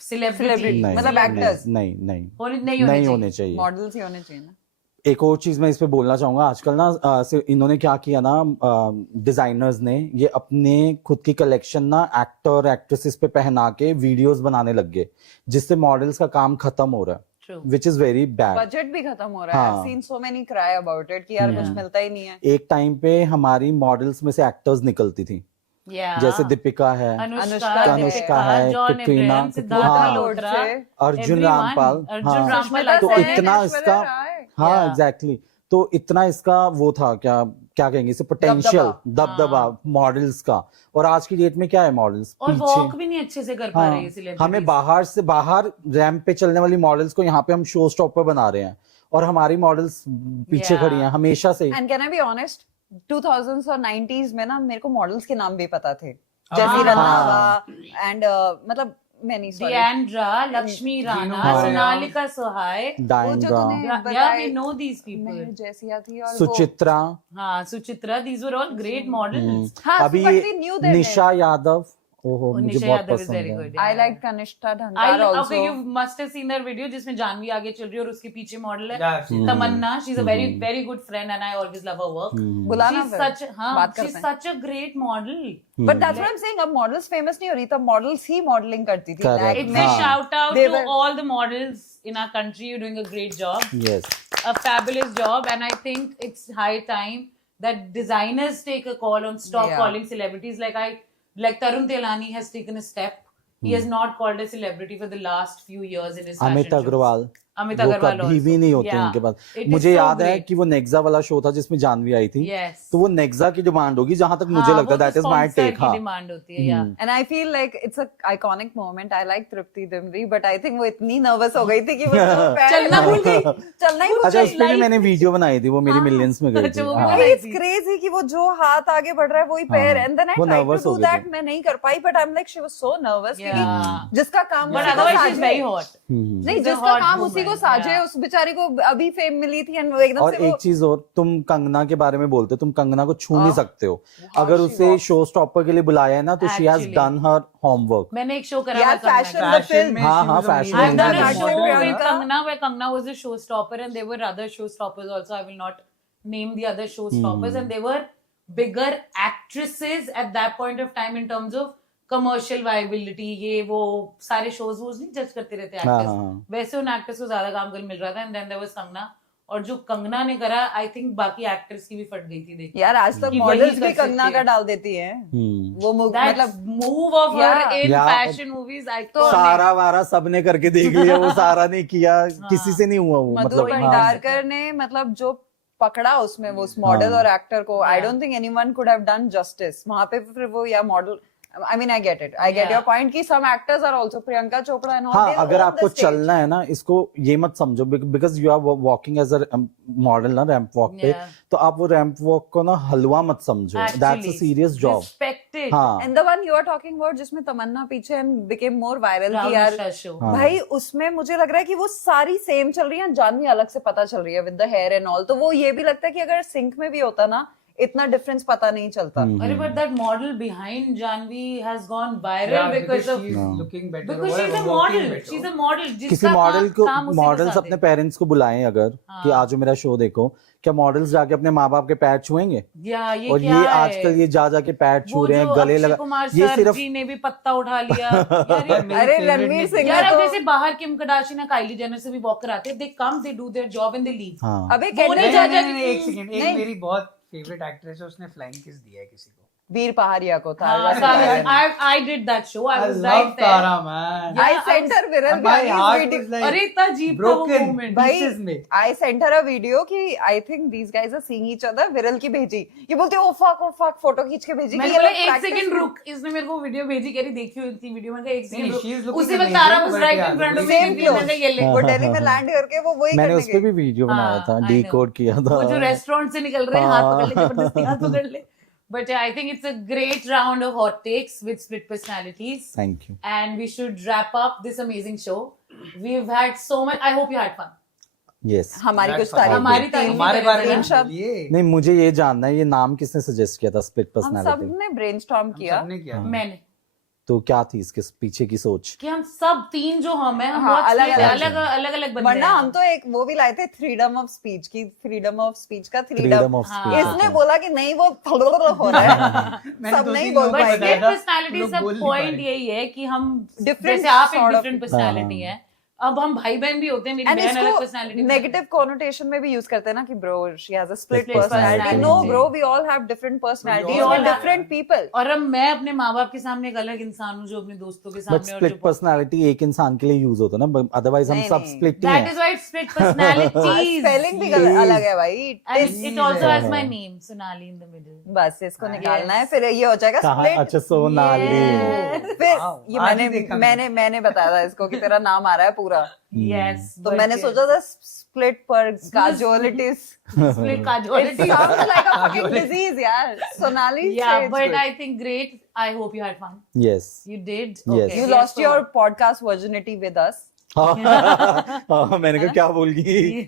सेलिब्रिटी नहीं, मतलब नहीं, actors. नहीं नहीं नहीं होने चाहिए. मॉडल्स ही होने चाहिए ना. एक और चीज मैं इस पे बोलना चाहूंगा. आजकल ना इन्होंने क्या किया ना, डिजाइनर्स ने ये अपने खुद की कलेक्शन ना एक्टर एक्ट्रेसेस पे पहना के वीडियोस बनाने लग गए, जिससे मॉडल्स का काम खत्म हो रहा है, True. Which is very bad. Budget भी खत्म हो रहा है. हाँ. Seen so many cry about it कि यार कुछ मिलता ही नहीं है. एक टाइम पे हमारी मॉडल्स में से एक्टर्स निकलती थी, Yeah. जैसे दीपिका है, अनुष्का अनुष्का है, जॉन कैटरीना, इब्राहिम, सिद्धार्थ हाँ. मल्होत्रा, अर्जुन everyone, रामपाल. अर्जुन हाँ. रामपाल तो आता है. इतना इसका, हाँ Yeah. एग्जैक्टली. तो इतना इसका वो था, क्या क्या कहेंगे इसे, पोटेंशियल दबदबा मॉडल्स का. और आज की डेट में क्या है, मॉडल्स और वॉक भी नहीं अच्छे से कर पा रही है हाँ, celebrities. हमें बाहर रैंप पे चलने वाली मॉडल्स को यहाँ पे हम शो स्टॉपर बना रहे हैं, और हमारी मॉडल्स पीछे Yeah. खड़ी हैं हमेशा से. And can I be honest, 2000s और 90s में ना मेरे को मॉडल्स के नाम भी पता थे, हाँ. जैसी रंधावा एंड मतलब many sorry Diandra, Lakshmi Rana, हाँ. Sonalika Sohai. वो जो डायंगा, तूने Yeah, we बताए, know these people. मैं जैसिया थी और सुचित्रा. हाँ, Suchitra, these were all great models. हाँ, अभी but we knew their निशा यादव, ओहो Oh, मुझे Nisha बहुत Yadav is पसंद very है. good. I like Kanishtha I Dhankar okay, also. you must have seen that video जिसमें जानवी आगे चल रही है और उसके पीछे मॉडल है Yeah, I've seen Tamannaah. She's a very good friend and I always love her work. बुलाना She's फिर, such हाँ, बात she's करते हैं. such a great model. But that's what I am saying, अब मॉडल्स फेमस नहीं हो रही, तब मॉडल्स ही मॉडलिंग करती थी. Correct. Like, It's a हाँ. shout out They to were- all the models in our country. You're doing a great job, Yes. a fabulous job, and I think it's high time that designers take a call on stop Yeah. calling celebrities. Like Tarun Telani has taken a step. He has not called a celebrity for the last few years in his fashion Amit shows. Agarwal, Amit वो Agarwal कभी भी also. नहीं होते Yeah. उनके पास. It is मुझे so याद है great. कि वो नेक्सा वाला शो था जिसमें जानवी आई थी, Yes. तो वो नेक्सा की डिमांड होगी जहां तक मुझे हाँ, लगता है. वो तो that is my sponsor take. की हाँ. डिमांड होती है. Yeah. And I feel like it's a iconic moment. I like Tripti Dimri, but I think वो इतनी nervous हो गई थी कि वो तो पैर- चलना भूल गई. चलना ही भूल अच्छा, गई. उस पे भी मैंने वीडियो बनाई थी, वो मेरी हाँ. मिलियंस में गई थी. अच्छा, वो भी हाँ. बनाई It's crazy कि वो जो हाथ आगे बढ़ रहा है वही पैर. हाँ. And then I वो tried to nervous do हो गई that, थी. मैं नहीं कर पाई, but I'm like she was so nervous Yeah. क्योंकि जिसका काम But उसी को otherwise she's साजे. very hot. नहीं, She's a जिसका hot काम woman. उसी को साजे, Yeah. उस बेचारी को अभी फेम मिली थी and वो एकदम और से एक वो चीज और, तुम कंगना के बारे में बोलते हो, तुम कंगना को छू नहीं हाँ. सकते हो. अगर she उसे walks. शो स्टॉपर के लिए बुलाया है ना, तो she has Actually. Done her homework. मैंने एक शो करा यार, हुआ है कंगना fashion का. the film. में हाँ, she हाँ, was fashion amazing. I've done a Priyanka show Chopra. with Kangna where Kangna was a showstopper and there were other showstoppers also. I will not name the other showstoppers, and they were bigger actresses at that point of time in terms of commercial viability, ये वो सारे shows was नहीं जज करते रहते actors, हाँ। वैसे उन एक्टर्स को ज्यादा काम करने मिल रहा था। And then there was Kangana, और जो कंगना ने करा, आई थिंक बाकी एक्टर्स की भी फट गई थी देख यार आज तक कि मॉडल्स वही भी कर कंगना सकती का है। डाल देती है वो मतलब move of Yeah. Her in Yeah. Fashion movies, तो सारा वारा सबने करके देख लिया, वो सारा नहीं किया, किसी से नहीं हुआ वो, मधु मतलब हाँ। भंडारकर ने मतलब जो पकड़ा उसमें वो उस मॉडल हाँ। और एक्टर को, I Yeah. Don't think anyone could have done justice वहां पे। फिर वो या model, I mean I get it, I get Yeah. Your point कि some actors are also, Priyanka Chopra and all, हाँ, अगर आपको चलना है ना, इसको ये मत समझो because you are walking as a model ना रैंप वॉक पे, Yeah. तो आप वो रैंप वॉक को ना हलवा मत समझो, that's a serious job. Respected. हाँ, and the one you are talking about जिसमें तमन्ना पीछे एंड बिकेम मोर वायरल की यार, शो। हाँ। भाई उसमें मुझे लग रहा है कि वो सारी सेम चल रही है, जानवी अलग से पता चल रही है with the hair and all, तो वो ये भी लगता है कि अगर सिंक में भी होता ना इतना डिफरेंस पता नहीं चलता। अरे but that model behind Janvi has gone viral Yeah, because of she's No. looking better. because or she's a walking model. better. She's a model. किसी जिसका मॉडल को, काम उसी के मॉडल्स साथ अपने है। पेरेंट्स को बुलाएं अगर कि हाँ। आज मेरा शो देखो, क्या मॉडल्स जाके अपने माँ बाप के पैर छुएंगे? या ये और क्या ये है? आजकल ये जा जाके पैर छू वो रहे हैं, जो गले अक्षय लगा, कुमार ये सर सिर्फ जी ने भी पत्ता उठा लिया। यार यार, मेरी अरे favorite रणवीर ने सिंह किया। यार अब तो- जैसे बाहर किम कार्दाशियन या काइली जेनर से भी वॉक कराते हैं, they come, they do their job and they leave. हाँ, अबे वो कैंडी नहीं नहीं, जा- नहीं, नहीं, एक सेकंड, एक नहीं। मेरी बहुत फेवरेट एक्ट्रेस है, उसने फ्लाइंग किस दिया है किसी को। वीर पहाड़िया को था। I did that show. I was right there. Tara, man. Yeah, I sent her viral And my Gandhi's heart video. was like अरे इतना अजीब था वो broken moment। भाई pieces में। I sent her a video कि I think these guys are seeing each other, विरल की भेजी, ये बोलते ओ फक फोटो खींच के भेजी कि मैंने ये बोला लोग एक practice सेकंड में- रुक, इसने मेरे को वीडियो भेजी, कह रही देखी हुई थी वीडियो में, एक नहीं, she is सेकंड रुक। looking उसी वक्त amazing, Tara was but right yeah, in front of same me, clothes. मैंने ये ले। वो दिल्ली में लैंड करके वो वही मैंने करने उस पे गई। भी वीडियो बनाया था, हाँ, I know। डिकोड किया था। वो जो रेस्टोरेंट से निकल रहे हैं, हाथ हाँ। पकड़ ले, जबरदस्ती हाथ पकड़ ले। But yeah, I think it's a great round of hot takes with split personalities. Thank you. And we should wrap up this amazing show. We've had so much. I hope you had fun. Yes, हमारी कुछ That's fine. तारीफ हमारी की। तारीफ हमारे भी बारे करें में तीन शब्द। बोलिए। नहीं मुझे ये जानना है, ये नाम किसने सजेस्ट किया था स्प्लिट हम पर्सनालिटी? सब ने ब्रेनस्टॉर्म हम किया। सबने किया। मैंने तो क्या थी इसके पीछे की सोच? कि हम सब तीन जो हम हैं, हम हाँ, बहुत अलग- अलग अलग- अलग बंदे वरना हैं। हम तो एक वो भी लाए थे फ्रीडम ऑफ स्पीच की, फ्रीडम ऑफ स्पीच का फ्रीडम फ्रीडम। ऑफ हाँ। स्पीच। इसने बोला कि नहीं वो हो रहा है, मैंने सब दो नहीं तीन बोल लोगों बट को पाए। बताया स्प्लिट था, पर्सनालिटी लोग का बोल नहीं पा पॉइंट रहे। यही है कि हम Different जैसे आप एक sort of डिफरेंट पर्सनालिटी हाँ। है, अब हम भाई बहन भी होते हैं, मेरी एंड बहन अलग इसको पर्सनालिटी नेगेटिव कॉनोटेशन में भी यूज करते हैं ना कि bro she has a split Split personality. personality. No bro, we all have different personalities all और have- डिफरेंट पीपल। और अब मैं अपने माँ बाप के सामने एक अलग इंसान हूँ जो अपने दोस्तों के बट सामने, और स्प्लिट जो पर्सनालिटी एक इंसान के लिए यूज होता है ना, अदरवाइज हम नहीं, सब नहीं। स्प्लिट ही दैट हैं। Is why split personalities spelling भी Please. अलग है भाई। and it also has my हाँ। name Sonali in the middle. बस इसको निकालना है, Yes. फिर ये हो जाएगा कहाँ? स्प्लिट। अच्छा सोनाली। Yeah. फिर Wow, ये आज ही मैंने देखा मैंने बताया था इसको कि तेरा नाम आ रहा है पूरा, Yes. तो but मैंने yes. सोचा था स्प्लिट पर काजुअलिटीज। split It casualty. sounds like a fucking disease यार। सोनाली Yeah, से but I think great. I hope you had fun. Yes. You did. Yes. Okay. you Yes, lost so- your podcast virginity with us। हाँ, मैंने कहा क्या बोल गई?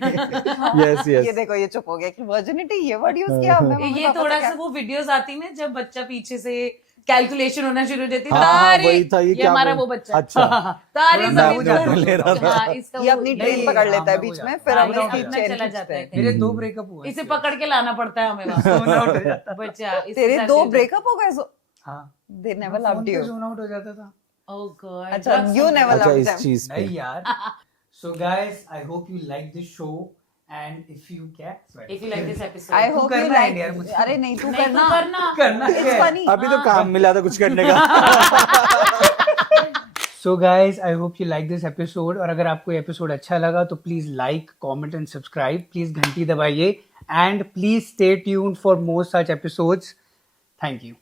Yes ये yes. देखो ये चुप हो गया कि वर्जिनिटी ये वर्ड यूज किया हमने मम्मी ये पापा थोड़ा से सा क्या- वो वीडियोस आती ना जब बच्चा पीछे से कैलकुलेशन होना शुरू हो जाती है, हाँ, तारे, वही था, ये क्या हमारा बोल- वो बच्चा। अच्छा। तारे मैं जमीन अपने पर- अपने ले रहा था। हाँ, इसका ये वो- अपनी नहीं, ट्रेन पकड़ लेता है हाँ, बीच मैं में, वो फिर हाँ, हम ये इसकी अपना चेन चला खींचते जाता है हैं। कहीं। मेरे 2 ब्रेकअप हुए। इसे पकड़ के लाना पड़ता है हमें वहाँ। Zone out हो जाता था। बच्चा इसके तेरे साथ 2 ये- ब्रेकअप हो गए सो हाँ, they never loved you. Zone out हो जाता था। Oh God. अच्छा Drugs यू and- नेवर अच्छा लव्ड इस देम। चीज पे नहीं यार। So guys, I hope you like this show and if you क्या? If you like this episode. आई तू होप यू करना है यार लाइक। मुझसे। अरे नहीं तू नहीं, तू करना, करना। करना इट्स है। फनी। अभी तो काम मिला था कुछ करने का। So guys, I hope you like this episode और अगर आपको ये एपिसोड अच्छा लगा तो please like, comment and subscribe, please घंटी दबाइए and please stay tuned for more such episodes. Thank you.